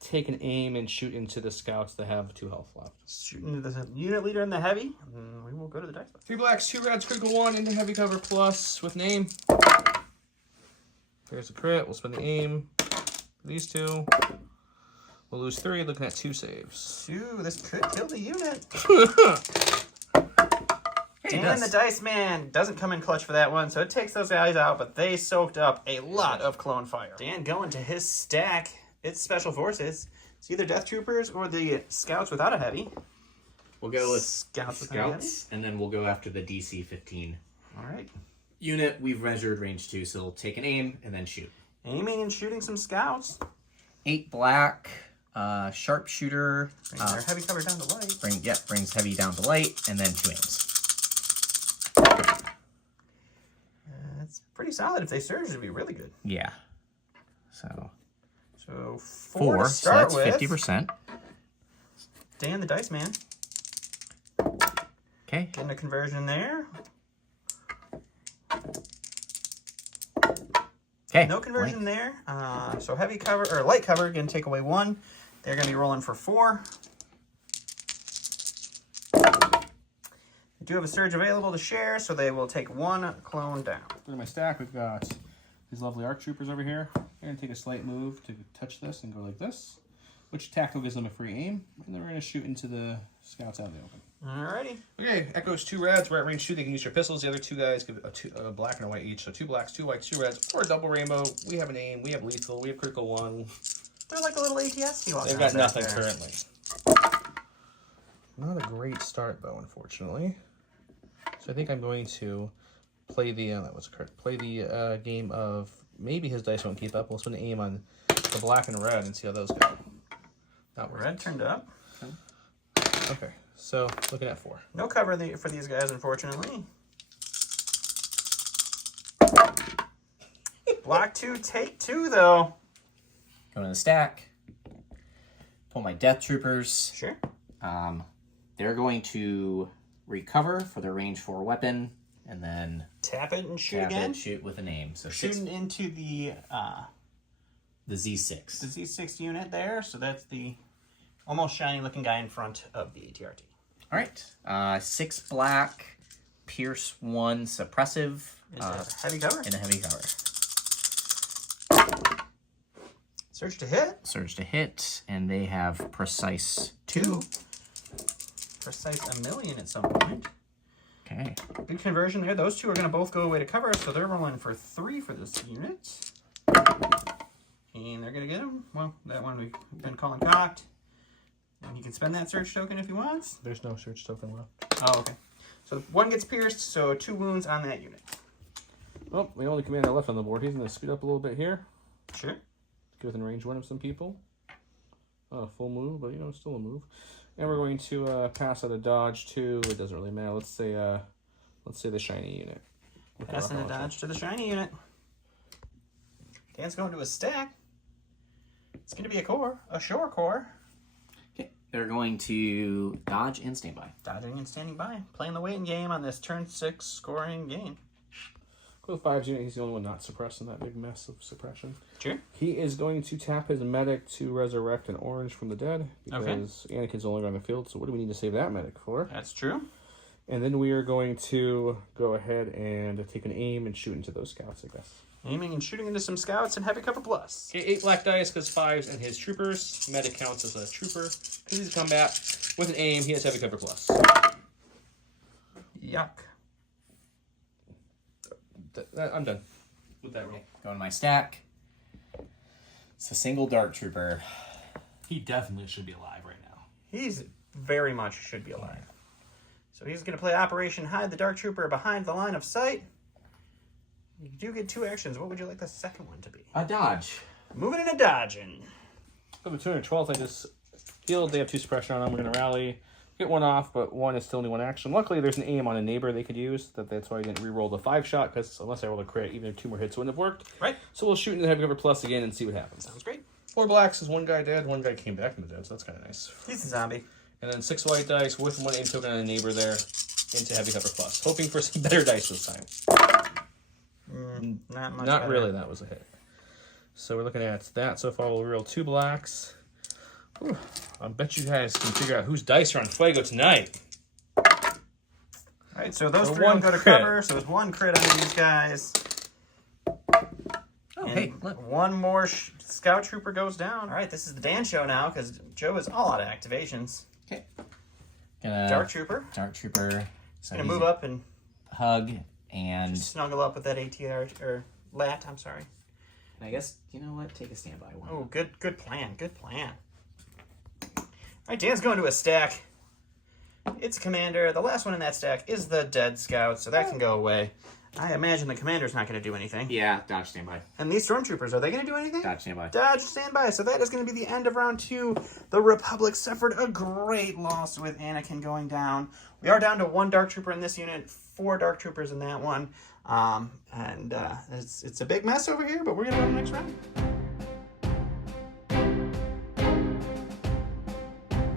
take an aim and shoot into the scouts that have 2 health left. Shooting into the unit leader in the heavy, and we will go to the dice box. 3 blacks, 2 reds, critical 1 into heavy cover plus with name. There's a crit. We'll spend the aim. These 2. We'll lose 3, looking at 2 saves. 2. This could kill the unit. Dan the Dice Man doesn't come in clutch for that one, so it takes those guys out, but they soaked up a lot of clone fire. Dan going to his stack. It's Special Forces. It's either Death Troopers or the Scouts without a heavy. We'll go with Scouts without a heavy. and then we'll go after the DC 15. All right. Unit, we've measured range 2, so we'll take an aim and then shoot. Aiming and shooting some Scouts. 8 black, sharpshooter. Bring their heavy cover down to light. Brings heavy down to light, and then 2 aims. That's pretty solid. If they surge, it'd be really good. Yeah. So 4 to so start that's with. 50%. Dan the Dice Man. Okay. Getting a conversion there. Okay. No conversion there. So heavy cover or light cover gonna take away 1. They're gonna be rolling for 4. They do have a surge available to share, so they will take 1 clone down. Look at my stack. We've got these lovely ARC troopers over here. They're going to take a slight move to touch this and go like this, which tactical gives them a free aim, and then we're going to shoot into the scouts out in the open. Alrighty. Okay, Echo's 2 reds. We're at range 2. They can use your pistols. The other 2 guys give a black and a white each. So 2 blacks, 2 whites, 2 reds, or a double rainbow. We have an aim. We have lethal. We have critical 1. They're like a little ATS you They've got nothing currently. Not a great start though, unfortunately. So I think I'm going to play the that was correct. Play the game of maybe his dice won't keep up. We'll spend an aim on the black and red and see how those go. Not Red turned up. Okay, so looking at 4. No cover for these guys, unfortunately. Block 2, take 2 though. Go to the stack. Pull my Death Troopers. Sure. They're going to recover for their range 4 weapon, and then Tap it and shoot tap again. it, shoot with an aim. So Shooting into the Z6. Z6 unit there, so that's the almost shiny looking guy in front of the ATRT. All right. 6 black, Pierce 1 suppressive. Heavy cover. In a heavy cover. Surge to hit. Surge to hit, and they have precise 2. Precise 1,000,000 at some point. Okay. Good conversion there. Those two are going to both go away to cover, so they're rolling for 3 for this unit. And they're going to get them. Well, that one we've been calling cocked. And he can spend that search token if he wants. There's no search token left. Oh, okay. So one gets pierced, so 2 wounds on that unit. Oh, the only commander left on the board. He's going to scoot up a little bit here. Sure. Get within range 1 of some people. Full move, but still a move. And we're going to pass out a dodge to. It doesn't really matter. Let's say the shiny unit. Passing a dodge to the shiny unit. Dan's going to a stack. It's going to be a core, a shore core. Okay. They're going to dodge and stand by. Dodging and standing by. Playing the waiting game on this turn 6 scoring game. With 5's unit, he's the only one not suppressed in that big mess of suppression. Sure. He is going to tap his medic to resurrect an orange from the dead because Anakin's only on the field. So what do we need to save that medic for? That's true. And then we are going to go ahead and take an aim and shoot into those scouts, I guess. Aiming and shooting into some scouts and heavy cover plus. Okay, 8 black dice because 5's and his troopers. Medic counts as a trooper because he's a combat. With an aim, he has heavy cover plus. Yuck. I'm done with that roll. Go to my stack. It's a single Dark Trooper. He definitely should be alive right now. He's very much should be alive. So he's going to play Operation Hide the Dark Trooper behind the line of sight. You do get 2 actions. What would you like the second one to be? A dodge. Moving and a dodging. For the 212th, I just healed. They have 2 suppression on them. We're going to rally. Get 1 off, but 1 is still only 1 action. Luckily, there's an aim on a neighbor they could use. That's why I didn't re-roll the 5 shot, because unless I roll a crit, even if 2 more hits wouldn't have worked. Right. So we'll shoot into the heavy cover plus again and see what happens. Sounds great. 4 blacks is 1 guy dead, 1 guy came back from the dead, so that's kind of nice. He's a zombie. And then 6 white dice with 1 aim token on a neighbor there into heavy cover plus. Hoping for some better dice this time. Not much Not better. really, that was a hit. So we're looking at that. So far we'll roll 2 blacks. Whew. I bet you guys can figure out whose dice are on Fuego tonight. Alright, so those So 3 will 1 go to crit. cover. So there's 1 crit on these guys. Oh, And hey, look. 1 more scout trooper goes down. Alright, this is the Dan show now, because Joe is all out of activations. Okay. Gonna Dark Trooper. Dark Trooper. He's going to move up and Hug and snuggle up with that ATR, or LAT, I'm sorry. I guess, you know what? Take a standby one. Oh, good plan, good plan. Alright, Dan's going to a stack. It's Commander. The last one in that stack is the Dead Scout, so that can go away. I imagine the Commander's not going to do anything. Yeah, dodge standby. And these Stormtroopers, are they going to do anything? Dodge standby. Dodge standby. So that is going to be the end of round 2. The Republic suffered a great loss with Anakin going down. We are down to 1 Dark Trooper in this unit, 4 Dark Troopers in that one. It's a big mess over here, but we're going to go to the next round.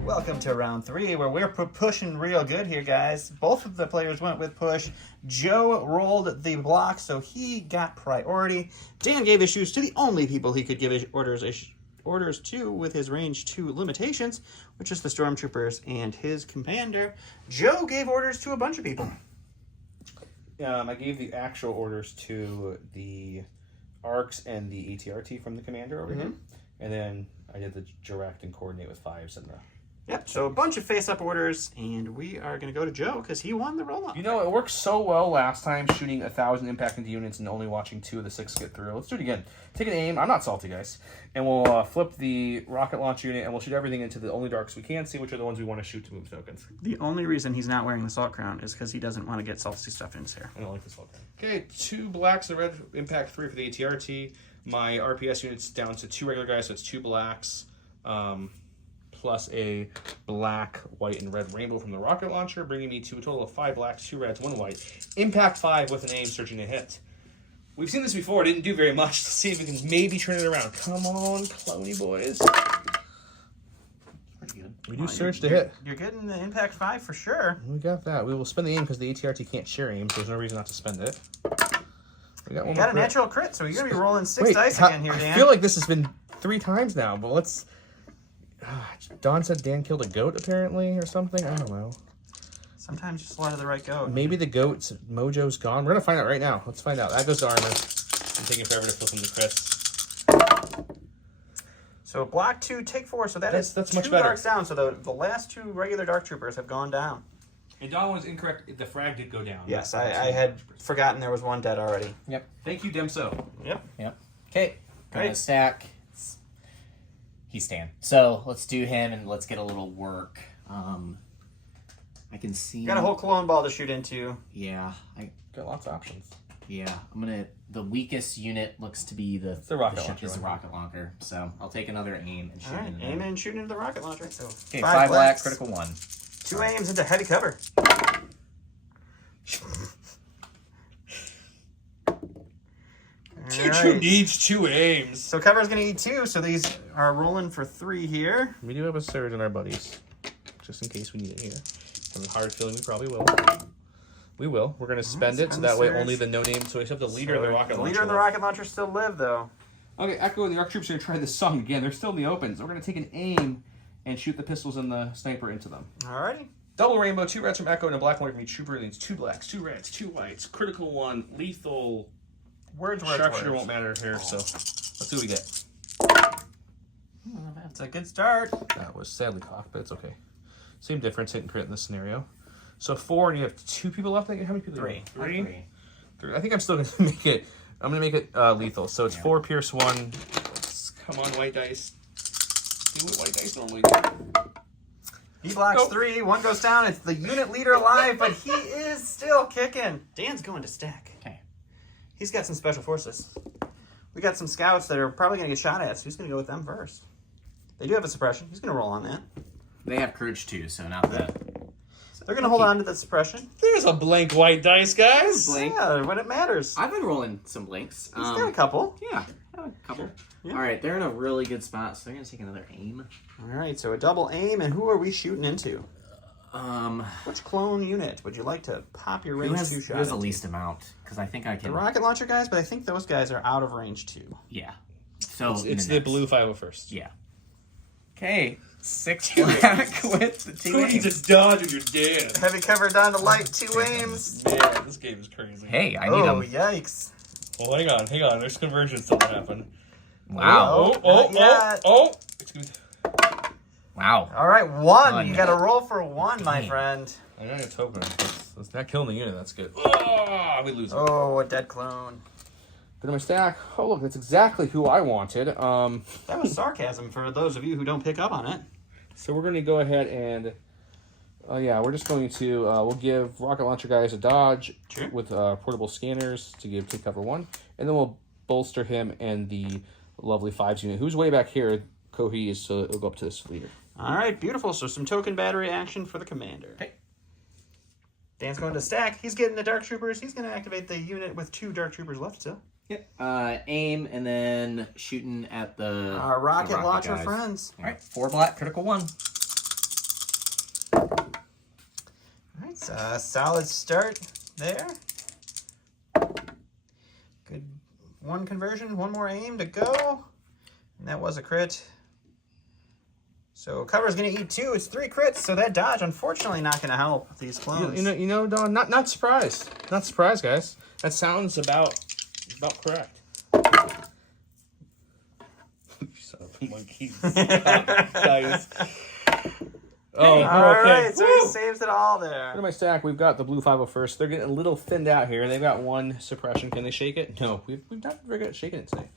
Welcome to round 3, where we're pushing real good here, guys. Both of the players went with push. Joe rolled the block, so he got priority. Dan gave issues to the only people he could give orders to with his range 2 limitations, which is the Stormtroopers and his commander. Joe gave orders to a bunch of people. I gave the actual orders to the ARCs and the ATRT from the commander over here. And then I did the direct and coordinate with 5s and the... Yep, so a bunch of face-up orders, and we are going to go to Joe, because he won the roll-up. You know, it worked so well last time, shooting 1,000 impact into units and only watching 2 of the 6 get through. Let's do it again. Take an aim. I'm not salty, guys. And we'll flip the rocket launch unit, and we'll shoot everything into the only darks we can see, which are the ones we want to shoot to move tokens. The only reason he's not wearing the Salt Crown is because he doesn't want to get salty stuff in his hair. I don't like this whole thing. Okay, 2 blacks and a red, impact 3 for the ATRT. My RPS unit's down to 2 regular guys, so it's 2 blacks. Plus a black, white, and red rainbow from the rocket launcher, bringing me to a total of 5 blacks, 2 reds, 1 white. Impact 5 with an aim, searching to hit. We've seen this before, didn't do very much. Let's see if we can maybe turn it around. Come on, clony boys. Pretty good. We do search to hit. You're getting the Impact 5 for sure. We got that. We will spend the aim because the ATRT can't share aim, so there's no reason not to spend it. We got You one got more a crit. natural crit, so you're going to be rolling 6 dice again here, Dan. I feel like this has been 3 times now, but let's... Don said Dan killed a goat, apparently, or something. I don't know. Sometimes you slaughter the right goat. Maybe the goat's mojo's gone. We're going to find out right now. Let's find out. That goes to armor. I'm taking forever to flip them to crits. So block 2, take 4, so that's That's 2 much better. darks down, so the last 2 regular Dark Troopers have gone down. And Don was incorrect. The frag did go down. Yes, I had forgotten there was one dead already. Yep. Thank you, Demso. Yep. Okay. Gonna Right. stack. He's Stan. So let's do him and let's get a little work. I can see. You got a whole clone ball to shoot into. Yeah. Got lots of options. Yeah. The weakest unit looks to be the rocket ship launcher is the one. rocket launcher. So I'll take another aim and shoot All right, in aim there. and shoot into the rocket launcher. So Okay, 5 black, blacks, critical 1. 2 aims into heavy cover. All right. needs 2 aims. So cover's gonna eat 2, so these are rolling for 3 here. We do have a surge in our buddies, just in case we need it here. I have a hard feeling we probably will. We will. We're going to spend it, so spend that the way surge. only the no-name, so except the leader of the rocket The launcher. leader of the rocket launcher still live, though. Okay, Echo and the Arc Troops are going to try this song again. They're still in the open, so we're going to take an aim and shoot the pistols and the sniper into them. Alrighty. Double rainbow, 2 reds from Echo and a black one from each trooper. Leads 2 blacks, 2 reds, 2 whites. Critical 1, lethal. Words. Sharpshooter won't matter here, so let's see what we get. That's a good start. That was sadly cocked, but it's okay. Same difference, hit and crit in this scenario. So 4, and you have 2 people left. How many people? 3. 3. I think I'm still gonna make it. I'm gonna make it lethal. So it's 4 pierce 1. Come on, white dice. Do what white dice normally do. He blocks Nope. 3. 1 goes down. It's the unit leader alive, but he is still kicking. Dan's going to stack. Okay. He's got some special forces. We got some scouts that are probably going to get shot at, so he's going to go with them first. They do have a suppression. He's going to roll on that. They have courage too, so not that. They're going to hold on to the suppression. There's a blank white dice, guys. Blink. Yeah, when it matters. I've been rolling some blinks. He's got a couple. Yeah, a couple. Yeah. All right, they're in a really good spot, so they're gonna take another aim. All right, so a double aim, and who are we shooting into? Um, Which clone unit would you like to pop your range 2 shot who has the into? least amount? Because I think I The can. rocket launcher guys, but I think those guys are out of range too. Yeah. So It's the blue 501st. Yeah. Okay, 6 black with the 2 Who needs aims. a dodge when you're dead? Heavy cover down to light, 2 aims. Man, this game is crazy. Hey, I need Oh, them. yikes. Well, hang on. There's conversion still to happen. Wow. Not yet. Excuse me. Wow. All right, 1. One. You got to roll for 1, my Damn. friend. I got a token. That's not killing the unit. That's good. Oh, we lose it. Oh, a dead clone. Go to my stack. Oh, look, that's exactly who I wanted. That was sarcasm for those of you who don't pick up on it. So we're going to go ahead and, we're just going to, we'll give rocket launcher guys a dodge Sure. with portable scanners to give take cover 1, and then we'll bolster him and the lovely 5s unit, who's way back here, Kohi, so it'll go up to this leader. All right, beautiful. So some token battery action for the commander. Okay. Dan's going to stack. He's getting the Dark Troopers. He's going to activate the unit with 2 Dark Troopers left still. Yep. Aim and then shooting at the Our rocket the launcher guys. friends. All right, 4 black, critical 1. All right, so a solid start there. Good. 1 conversion, 1 more aim to go. And that was a crit. So cover's going to eat 2. It's 3 crits, so that dodge, unfortunately, not going to help these clones. You know, Don, not surprised. Not surprised, guys. That sounds about correct. You son of a monkey. Guys. Oh, All okay. right, so Woo! he saves it all there. Go to my stack. We've got the blue 501st. They're getting a little thinned out here. They've got 1 suppression. Can they shake it? No, we've not very good at shaking it today.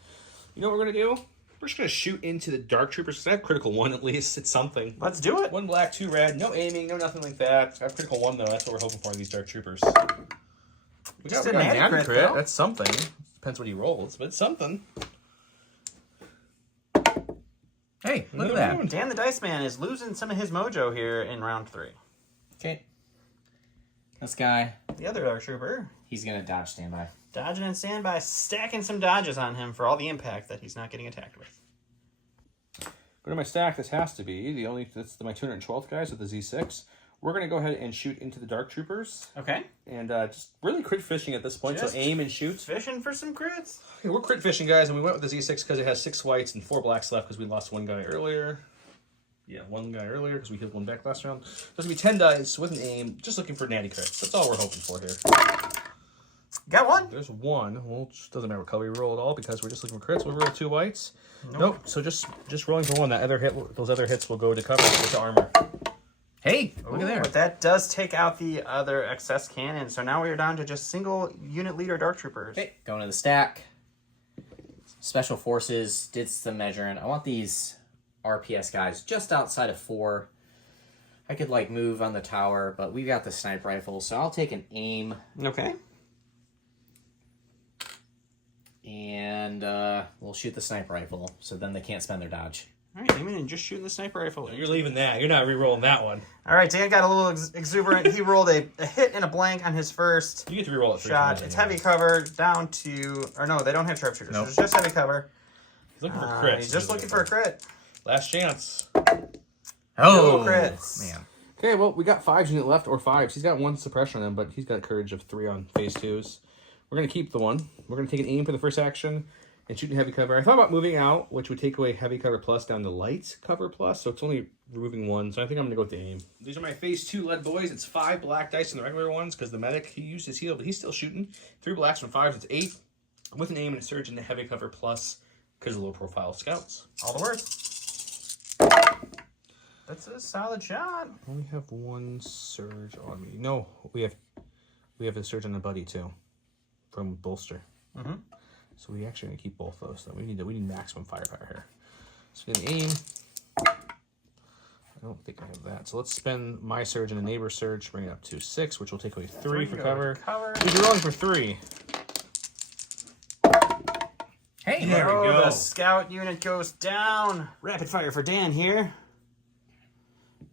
You know what we're gonna do? We're just gonna shoot into the Dark Troopers. 'Cause I have critical 1 at least. It's something. Let's do it. 1 black, 2 red. No aiming, no nothing like that. I have critical 1 though. That's what we're hoping for in these Dark Troopers. We Just got a a natty natty crit, crit. though. That's something. Depends what he rolls, but it's something. Hey, look at Another that. one. Dan the Dice Man is losing some of his mojo here in round 3. Okay. This guy, The other Dark Trooper, he's gonna dodge standby. dodging and standby, stacking some dodges on him for all the impact that he's not getting attacked with. Go to my stack. This has to be that's my 212th guys with the Z6. We're gonna go ahead and shoot into the Dark Troopers Okay. and just really crit fishing at this point. Just so aim and shoot. Fishing for some crits. Okay, we're crit fishing, guys, and we went with the Z6 because it has 6 whites and 4 blacks left because we lost 1 guy earlier. Yeah, 1 guy earlier because we hit 1 back last round. There's gonna be 10 dice with an aim, just looking for natty crits. That's all we're hoping for here. Got 1. There's 1. Well, it just doesn't matter what color we roll at all because we're just looking for crits. We'll roll 2 whites. Nope. So just rolling for 1. That other hit, those other hits will go to cover with the armor. Hey, look at there. But that does take out the other excess cannon. So now we are down to just single unit leader Dark Troopers. Okay, going to the stack. Special Forces did some measuring. I want these RPS guys just outside of 4. I could like move on the tower, but we got the sniper rifle, so I'll take an aim. Okay. And we'll shoot the sniper rifle, so then they can't spend their dodge. All right, aiming and just shooting the sniper rifle. You're leaving that. You're not re-rolling that one. All right, Dan got a little exuberant. He rolled a hit and a blank on his first You get to re-roll it 3 shot. times It's anyway. heavy cover down to... Or no, they don't have sharpshooters. Nope. It's just heavy cover. He's looking for crits. He's just looking for a crit. Last chance. No crits. Man. Okay, well, we got 5 unit left, or 5s. He's got 1 suppression on him, but he's got courage of 3 on phase 2s. We're going to keep the 1. We're going to take an aim for the first action and shoot in heavy cover. I thought about moving out, which would take away heavy cover plus down to light cover plus, so it's only removing 1, so I think I'm going to go with the aim. These are my phase 2 lead boys. It's 5 black dice in the regular ones, because the medic, he used his heal, but he's still shooting. 3 blacks from 5s, it's 8. With an aim and a surge in the heavy cover plus, because of low profile scouts. All the words. That's a solid shot. I only have 1 surge on me. No, we have a surge on the buddy too, from bolster. Mm-hmm. So we actually gonna keep both those. So we need maximum firepower here. So we can aim. I don't think I have that. So let's spend my surge and a neighbor surge, bring it up to 6, which will take away 3 for cover. We're rolling for 3. Hey, There we go. The scout unit goes down. Rapid fire for Dan here.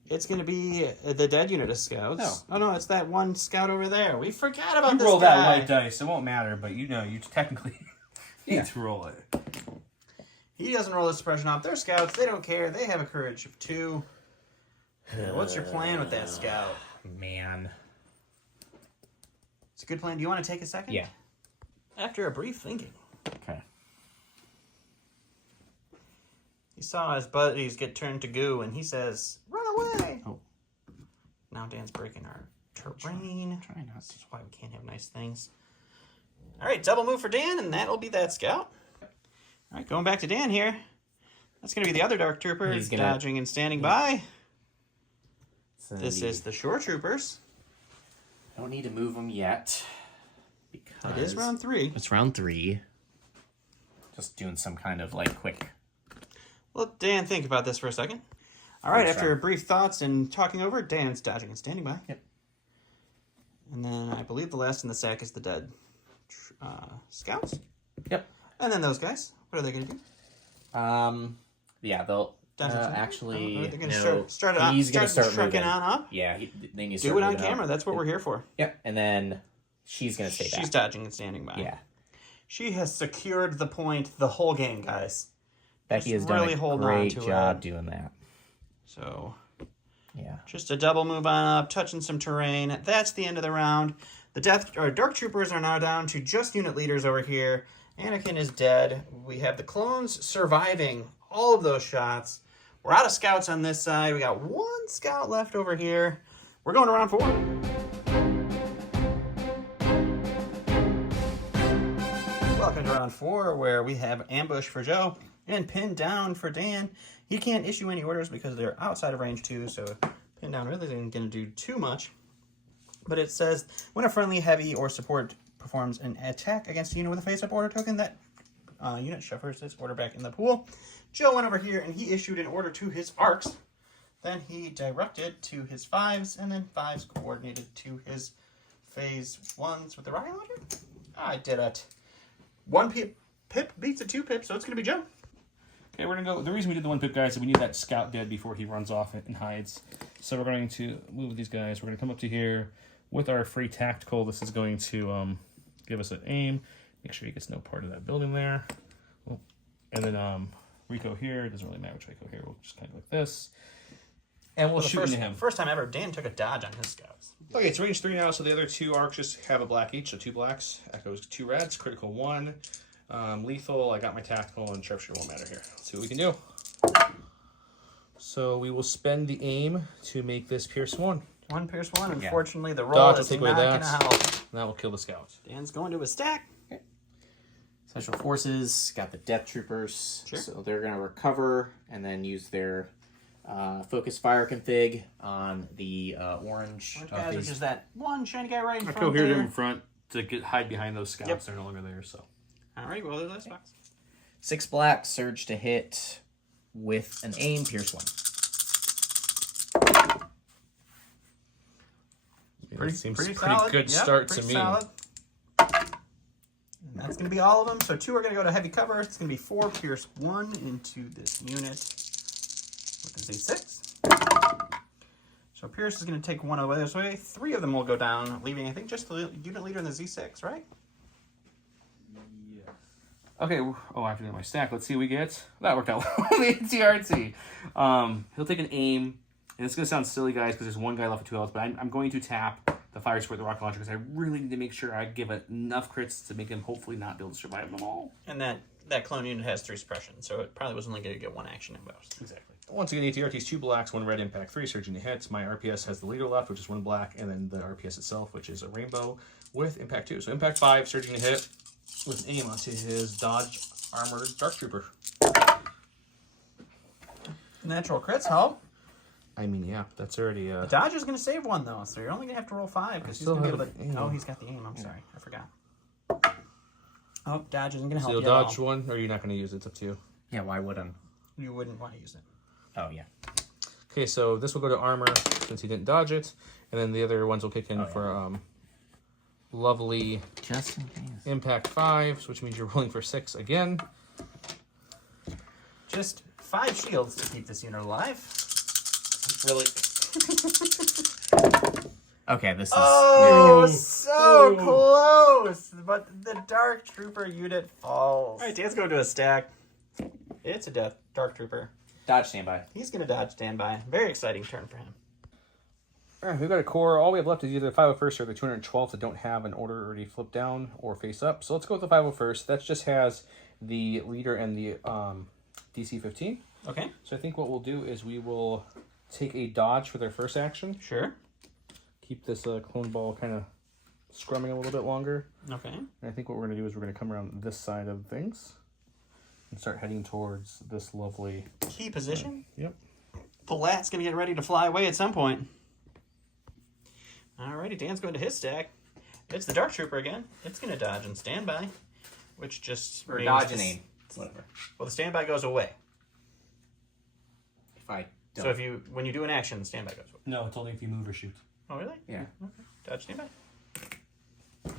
It's going to be the dead unit of scouts. Oh, no, it's that one scout over there. We forgot about You this roll guy. that light dice. It won't matter, but you know, you technically need to roll it. He doesn't roll his suppression off. They're scouts. They don't care. They have a courage of 2. What's your plan with that scout? Man. It's a good plan. Do you want to take a second? Yeah. After a brief thinking, Okay. he saw his buddies get turned to goo, and he says, "Run away!" Oh. Now Dan's breaking our terrain. Try not This is why we can't have nice things. All right, double move for Dan, and that'll be that scout. All right, going back to Dan here. That's going to be the other Dark Trooper. He's gonna- dodging and standing by. So This is the Shore Troopers. I don't need to move them yet. Because It is round 3. It's round 3. Just doing some kind of like quick. Let Dan think about this for a second. All right, First after round. brief thoughts and talking over, Dan's dodging and standing by. Yep. And then I believe the last in the stack is the dead scouts. Yep. And then those guys. What are they going to do? Yeah, they'll Dodging and actually. Are they going to no, start it on, he's gonna start trucking moving. on up? Yeah, they need to Do start it on moving camera. up. That's what we're here for. Yep, and then she's gonna stay She's back. dodging and standing by. Yeah, She has secured the point the whole game, guys. Becky has Just done really a holding on great to job it. doing that. So Yeah. just a double move on up, touching some terrain. That's the end of the round. The Dark Troopers are now down to just unit leaders over here. Anakin is dead. We have the clones surviving all of those shots. We're out of scouts on this side. We got 1 scout left over here. We're going to round 4. Welcome to round 4, where we have ambush for Joe and pin down for Dan. He can't issue any orders because they're outside of range 2, so pin down really isn't going to do too much. But it says, when a friendly, heavy, or support performs an attack against a unit with a face-up order token, that unit shuffles its order back in the pool. Joe went over here and he issued an order to his arcs. Then he directed to his 5s, and then 5s coordinated to his phase 1s with the rocket launcher. I did it. 1 pip beats a 2 pip, so it's going to be Joe. Okay, we're gonna go. The reason we did the 1 pip, guys, is we need that scout dead before he runs off and hides. So we're going to move these guys. We're gonna come up to here with our free tactical. This is going to give us an aim. Make sure he gets no part of that building there. Oh, and then Rico here. It doesn't really matter which Rico here. We'll just kind of like this. And we'll shoot into him. First time ever, Dan took a dodge on his scouts. Okay, it's range 3 now, so the other 2 arcs just have a black each, so 2 blacks. Echoes 2 reds, critical 1. Lethal, I got my tactical, and sharpshooter won't matter here. Let's see what we can do. So we will spend the aim to make this Pierce 1. 1 Pierce 1. Unfortunately, the roll Dodge will is take not away going to that. help. And that will kill the scouts. Dan's going to his stack. Special Forces got the Death Troopers, Sure. so they're gonna recover and then use their Focus fire config on the orange. Guys, which is that one shiny guy right in front Cohered there. in front to hide behind those scouts. Yep. They're no longer there, so. All right, well, there's last box. 6 black, surge to hit with an aim, pierce 1. Seems pretty pretty solid. good Yep, start pretty to me. solid. And that's going to be all of them. So 2 are going to go to heavy cover. It's going to be 4, pierce 1 into this unit with the Z6. So Pierce is going to take 1 away this way. 3 of them will go down, leaving, I think, just the unit leader in the Z6, right? Okay, oh, I have to get my stack. Let's see what we get. That worked out well. The TRT. He'll take an aim. And it's going to sound silly, guys, because there's one guy left with 2 outs, but I'm going to tap the fire squirt, the rocket launcher, because I really need to make sure I give it enough crits to make him hopefully not be able to survive them all. And that clone unit has 3 suppression, so it probably was only going to get 1 action at most. Exactly. Once again, ATRT is 2 blacks, 1 red, impact 3, surging to hits. My RPS has the leader left, which is 1 black, and then the RPS itself, which is a rainbow with impact 2. So impact 5, surging to hit with an aim onto his dodge armored dark trooper. Natural crits help. I mean, yeah, that's already. Dodge is going to save 1, though, so you're only going to have to roll 5 because he's going to be able to. aim. Oh, he's got the aim. I'm sorry. I forgot. Oh, Dodge isn't going to help So you you'll at dodge all. 1, or you're not going to use it? It's up to you. Yeah, why wouldn't? You wouldn't want to use it. Oh, yeah. Okay, so this will go to armor since he didn't dodge it, and then the other ones will kick in for lovely Just in case. impact 5, which means you're rolling for 6 again. Just 5 shields to keep this unit alive. Really? Okay, this is... Oh, so close! But the Dark Trooper unit falls. All right, Dan's going to a stack. It's a Dark Trooper. Dodge standby. He's going to dodge standby. Very exciting turn for him. All right, we've got a core. All we have left is either the 501st or the 212th that don't have an order already flipped down or face up. So let's go with the 501st. That just has the leader and the DC 15. Okay. So I think what we'll do is we will take a dodge for their first action. Sure. Keep this clone ball kind of scrumming a little bit longer. Okay. And I think what we're going to do is we're going to come around this side of things and start heading towards this lovely... Key position. Yep. The lat's going to get ready to fly away at some point. Alrighty, Dan's going to his stack. It's the Dark Trooper again. It's going to dodge and standby, which just... Or means dodge and aim. Whatever. Well, the standby goes away. If I don't... So if you, when you do an action, the standby goes away. No, it's only if you move or shoot. Oh, really? Yeah. Okay. Dodge standby. Go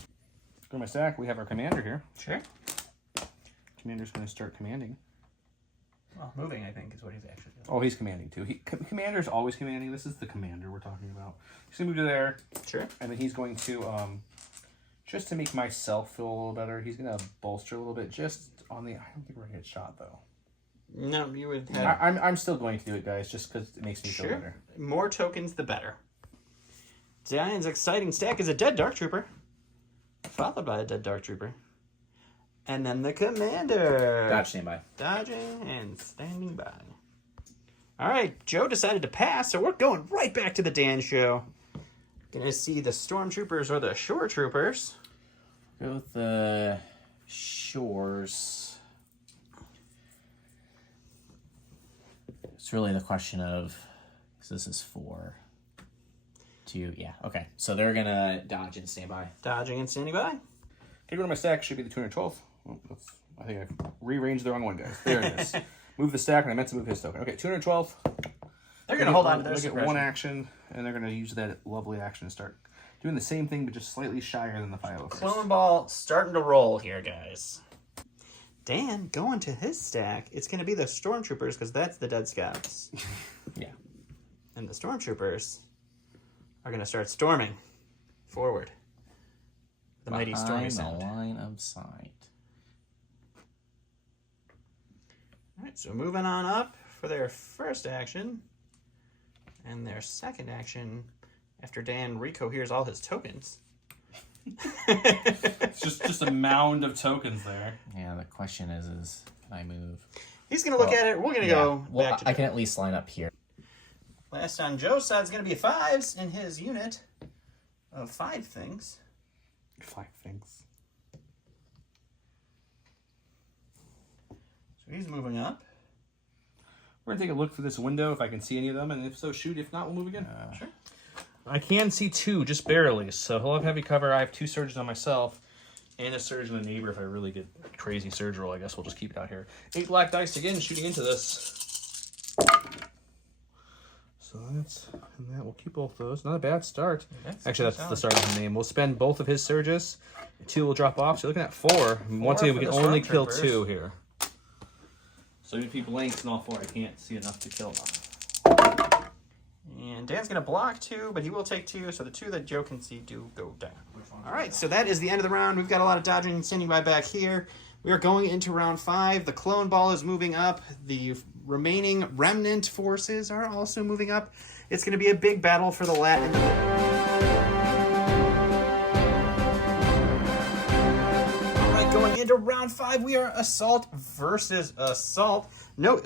to my stack. We have our commander here. Sure. Commander's going to start commanding. Well, moving, I think, is what he's actually doing. Oh, he's commanding too. Commander's always commanding. This is the commander we're talking about. He's going to move to there. Sure. And then he's going to, just to make myself feel a little better, he's going to bolster a little bit just on the... I don't think we're going to get shot, though. No, you would have... I'm still going to do it, guys, just because it makes me feel better. More tokens, the better. Zion's exciting stack is a dead Dark Trooper, followed by a dead Dark Trooper. And then the commander. Dodge standby. Dodging and standing by. All right, Joe decided to pass, so we're going right back to the Dan show. Gonna see the Stormtroopers or the Shore Troopers. Go with the Shores. It's really the question of... Because this is 4... 2... Yeah, okay. So they're going to dodge and standby. Dodging and standing by. Okay, go to my stack. Should be the 212th. Well, I think I rearranged the wrong one, guys. There it is. Move the stack, and I meant to move his token. Okay, 212th. They're gonna hold on to their They get suppression. one action, and they're gonna use that lovely action to start doing the same thing, but just slightly shyer than the 501st. Clone Ball starting to roll here, guys. Dan going to his stack. It's going to be the Stormtroopers because that's the Dead Scouts. Yeah. And the Stormtroopers are going to start storming forward. The mighty stormy sound. The line of sight. All right, so moving on up for their first action. And their second action, after Dan recoheres all his tokens. It's just a mound of tokens there. Yeah, the question is can I move? He's going to look at it. We're going to go Well, back to I Joe. can at least line up here. Last on Joe's side is going to be 5s in his unit of 5 things. 5 things. So he's moving up. We're going to take a look through this window if I can see any of them, and if so, shoot. If not, we'll move again. Sure. I can see 2, just barely, so he'll have heavy cover. I have 2 surges on myself, and a surge on the neighbor. If I really get crazy surge roll, I guess we'll just keep it out here. 8 black dice again, shooting into this. So that's, and that, we'll keep both those. Not a bad start. Actually, that's the start of the name. We'll spend both of his surges. 2 will drop off, so you're looking at 4. Once again, we can only kill 2 here. So even if he blanks in all 4, I can't see enough to kill them. And Dan's going to block 2, but he will take 2, so the 2 that Joe can see do go down. All right, so that is the end of the round. We've got a lot of dodging and standing by back here. We are going into round 5. The clone ball is moving up. The remaining remnant forces are also moving up. It's going to be a big battle for the Latin. All right, going into round 5, we are assault versus assault. No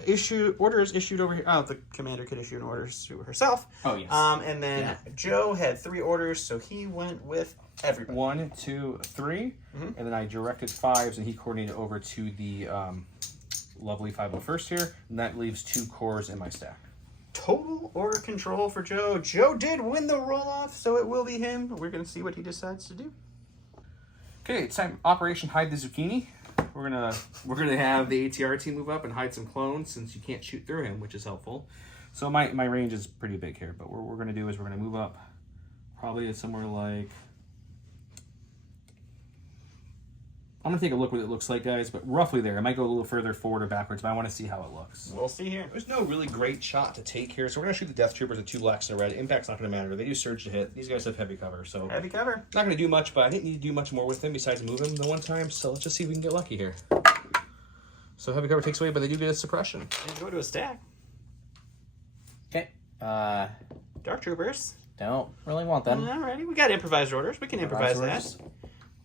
orders issued over here. Oh, the commander could issue an order to herself. Oh, yes. And then Joe had 3 orders, so he went with everybody. 1, 2, 3, and then I directed 5s, and he coordinated over to the lovely 501st here, and that leaves 2 cores in my stack. Total order control for Joe. Joe did win the roll-off, so it will be him. We're going to see what he decides to do. Okay, it's time. Operation Hide the Zucchini. We're gonna have the ATR team move up and hide some clones since you can't shoot through him, which is helpful. So my range is pretty big here, but what we're gonna do is we're gonna move up probably at somewhere like. I'm gonna take a look what it looks like, guys, but roughly there. I might go a little further forward or backwards, but I want to see how it looks. We'll see here. There's no really great shot to take here, so we're gonna shoot the Death Troopers with 2 blacks and a red. Impact's not gonna matter. They do surge to hit. These guys have heavy cover, so heavy cover. Not gonna do much, but I didn't need to do much more with them besides move him the one time. So let's just see if we can get lucky here. So heavy cover takes away, but they do get a suppression. And go to a stack. Okay. Dark Troopers. Don't really want them. Alrighty, we got improvised orders. We can improvise that.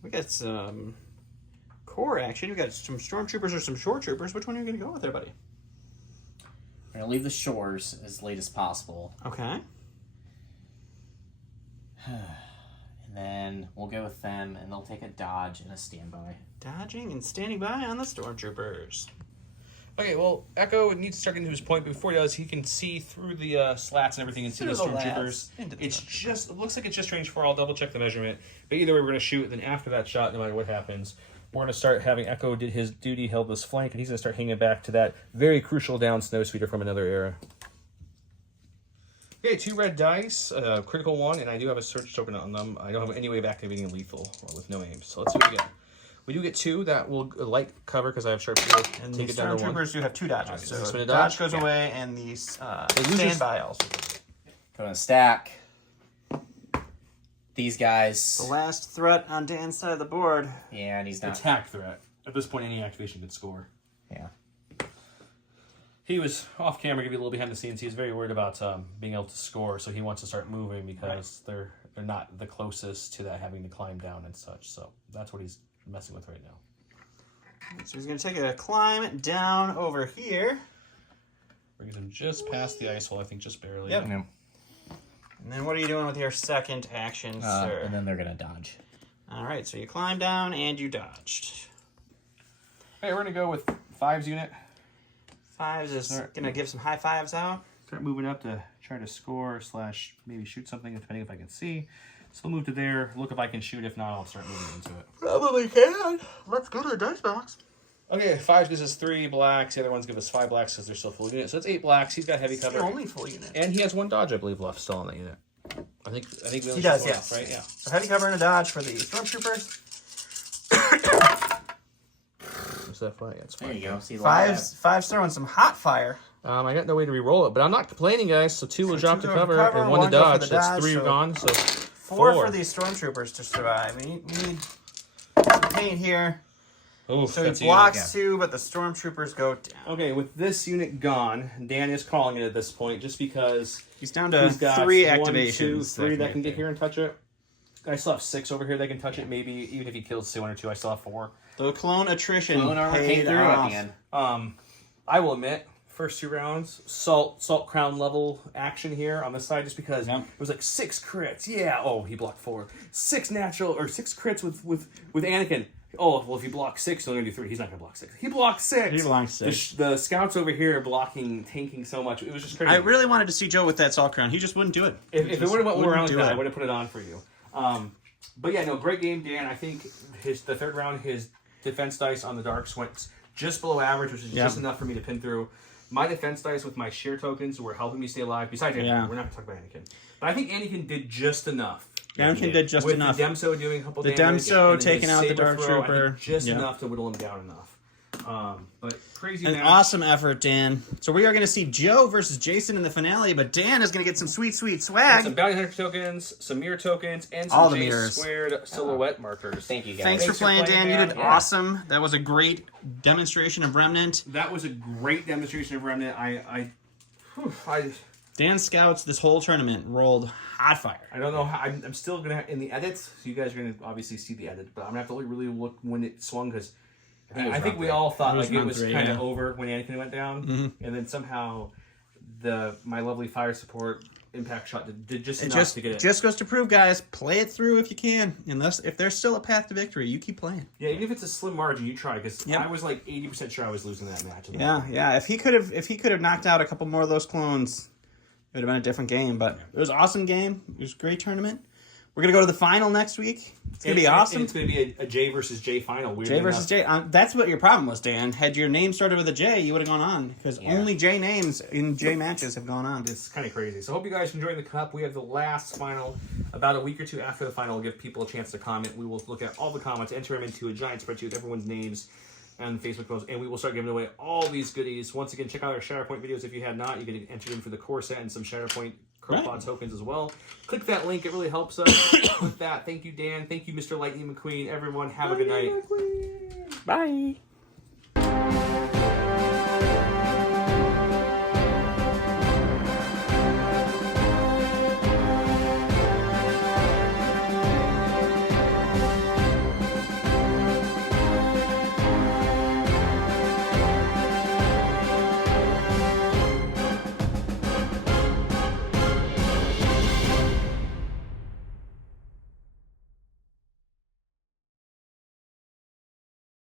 We got some core action. We got some stormtroopers or some shore troopers. Which one are you going to go with there, buddy? We're going to leave the shores as late as possible. Okay. And then we'll go with them, and they'll take a dodge and a standby. Dodging and standing by on the stormtroopers. Okay, well, Echo needs to start getting to his point, but before he does, he can see through the slats and everything and see the stormtroopers. It looks like it's just range 4. I'll double check the measurement. But either way, we're going to shoot. Then after that shot, no matter what happens, we're going to start having Echo did his duty, held this flank, and he's going to start hanging back to that very crucial down snowspeeder from another era. Okay, 2 red dice, critical 1, and I do have a search token on them. I don't have any way of activating lethal or with no aim. So let's see what we get. We do get 2 that will light cover because I have sharp shield. And the stormtroopers do have 2 dodges. Okay, so dodge goes away, and the standby also. Go to the stack. These guys. The last threat on Dan's side of the board. Yeah, and he's not. Attack threat. At this point, any activation could score. Yeah. He was off camera, give you a little behind the scenes. He's very worried about being able to score, so he wants to start moving because they're not the closest to that having to climb down and such. So that's what he's messing with right now. So he's going to take a climb down over here. Brings him just past the ice hole, I think just barely. Yep. And then what are you doing with your second action, sir? And then they're going to dodge. All right, so you climb down and you dodged. Okay, we're going to go with 5's unit. 5's is going to give some high fives out. Start moving up to try to score / maybe shoot something, depending if I can see. So we'll move to there, look if I can shoot. If not, I'll start moving into it. Probably can. Let's go to the dice box. Okay, 5 gives us 3 blacks. The other ones give us 5 blacks because they're still full unit. So that's 8 blacks. He's got heavy cover. The only full unit. And he has 1 dodge, I believe, left still on that unit. I think we only he does, one yes. Left, right? Yeah. So heavy cover and a dodge for the stormtroopers. What's that fire? Yeah, it's fine. There you go. See, Five's throwing some hot fire. I got no way to re-roll it, but I'm not complaining, guys. So 2 will drop to 2 cover, cover, and 1 to 1 go for dodge. the That's dodge, 3 so gone. So 4 for these stormtroopers to survive. We need some paint here. Oof, So he that's blocks 2, but the stormtroopers go down. Okay, with this unit gone, Dan is calling it at this point just because He's down to he's got 3 1, activations. 2, 3 that can get here and touch it. I still have 6 over here that can touch it. Maybe even if he kills 1 or 2, I still have 4. The clone attrition Clone armor came paid through off. at the end. I will admit, first 2 rounds, salt crown level action here on this side, just because it was like 6 crits. Yeah. Oh, he blocked 4. 6 natural or 6 crits with Anakin. oh, well, if you block 6, he'll only do 3. He's not going to block 6. He blocks 6. He blocks 6. The scouts over here are blocking, tanking so much. It was just crazy. I really wanted to see Joe with that Salt Crown. He just wouldn't do it. If it would have went more rounds, do I it. would have put it on for you. But yeah, no, great game, Dan. I think the third round, his defense dice on the darks went just below average, which is just enough for me to pin through. My defense dice with my sheer tokens were helping me stay alive. Besides Anakin, we're not going to talk about Anakin. But I think Anakin did just enough. Anakin did just enough. With the Demso doing a couple damage. The Demso and then taking his out the saber Dark throw, Trooper. I think just enough to whittle him down enough. But crazy An match. awesome effort, Dan. So we are going to see Joe versus Jason in the finale, but Dan is going to get some sweet, sweet swag. Some bounty hunter tokens, some mirror tokens, and All some the J mirrors. squared silhouette markers. Thank you, guys. Thanks for playing, Dan. You did Yeah. awesome. That was a great demonstration of Remnant. That was a great demonstration of Remnant. I Dan Scouts this whole tournament rolled hot fire. I don't know how. I'm still gonna in the edits. So you guys are gonna obviously see the edit, but I'm gonna have to really look when it swung because I think we all thought like it was kind of over when Anakin went down, and then somehow my lovely fire support impact shot did just enough to get it. Just goes to prove, guys, play it through if you can. If there's still a path to victory, you keep playing. Yeah, even if it's a slim margin, you try because I was like 80% sure I was losing that match. Yeah. If he could have knocked out a couple more of those clones, it would have been a different game. But it was an awesome game. It was a great tournament. We're gonna go to the final next week. It's gonna be awesome. And it's gonna be a J versus J final. J versus J. That's what your problem was, Dan. Had your name started with a J, you would have gone on because only J names in J matches have gone on. It's kind of crazy. So hope you guys enjoyed the cup. We have the last final about a week or two after the final. We'll give people a chance to comment. We will look at all the comments, enter them into a giant spreadsheet with everyone's names and Facebook posts, and we will start giving away all these goodies. Once again, check out our Shatterpoint videos if you had not. You can enter in for the core set and some Shatterpoint Crowpod tokens as well. Click that link. It really helps us. With that, thank you, Dan. Thank you, Mr. Lightning McQueen. Everyone, have a good night. Bye.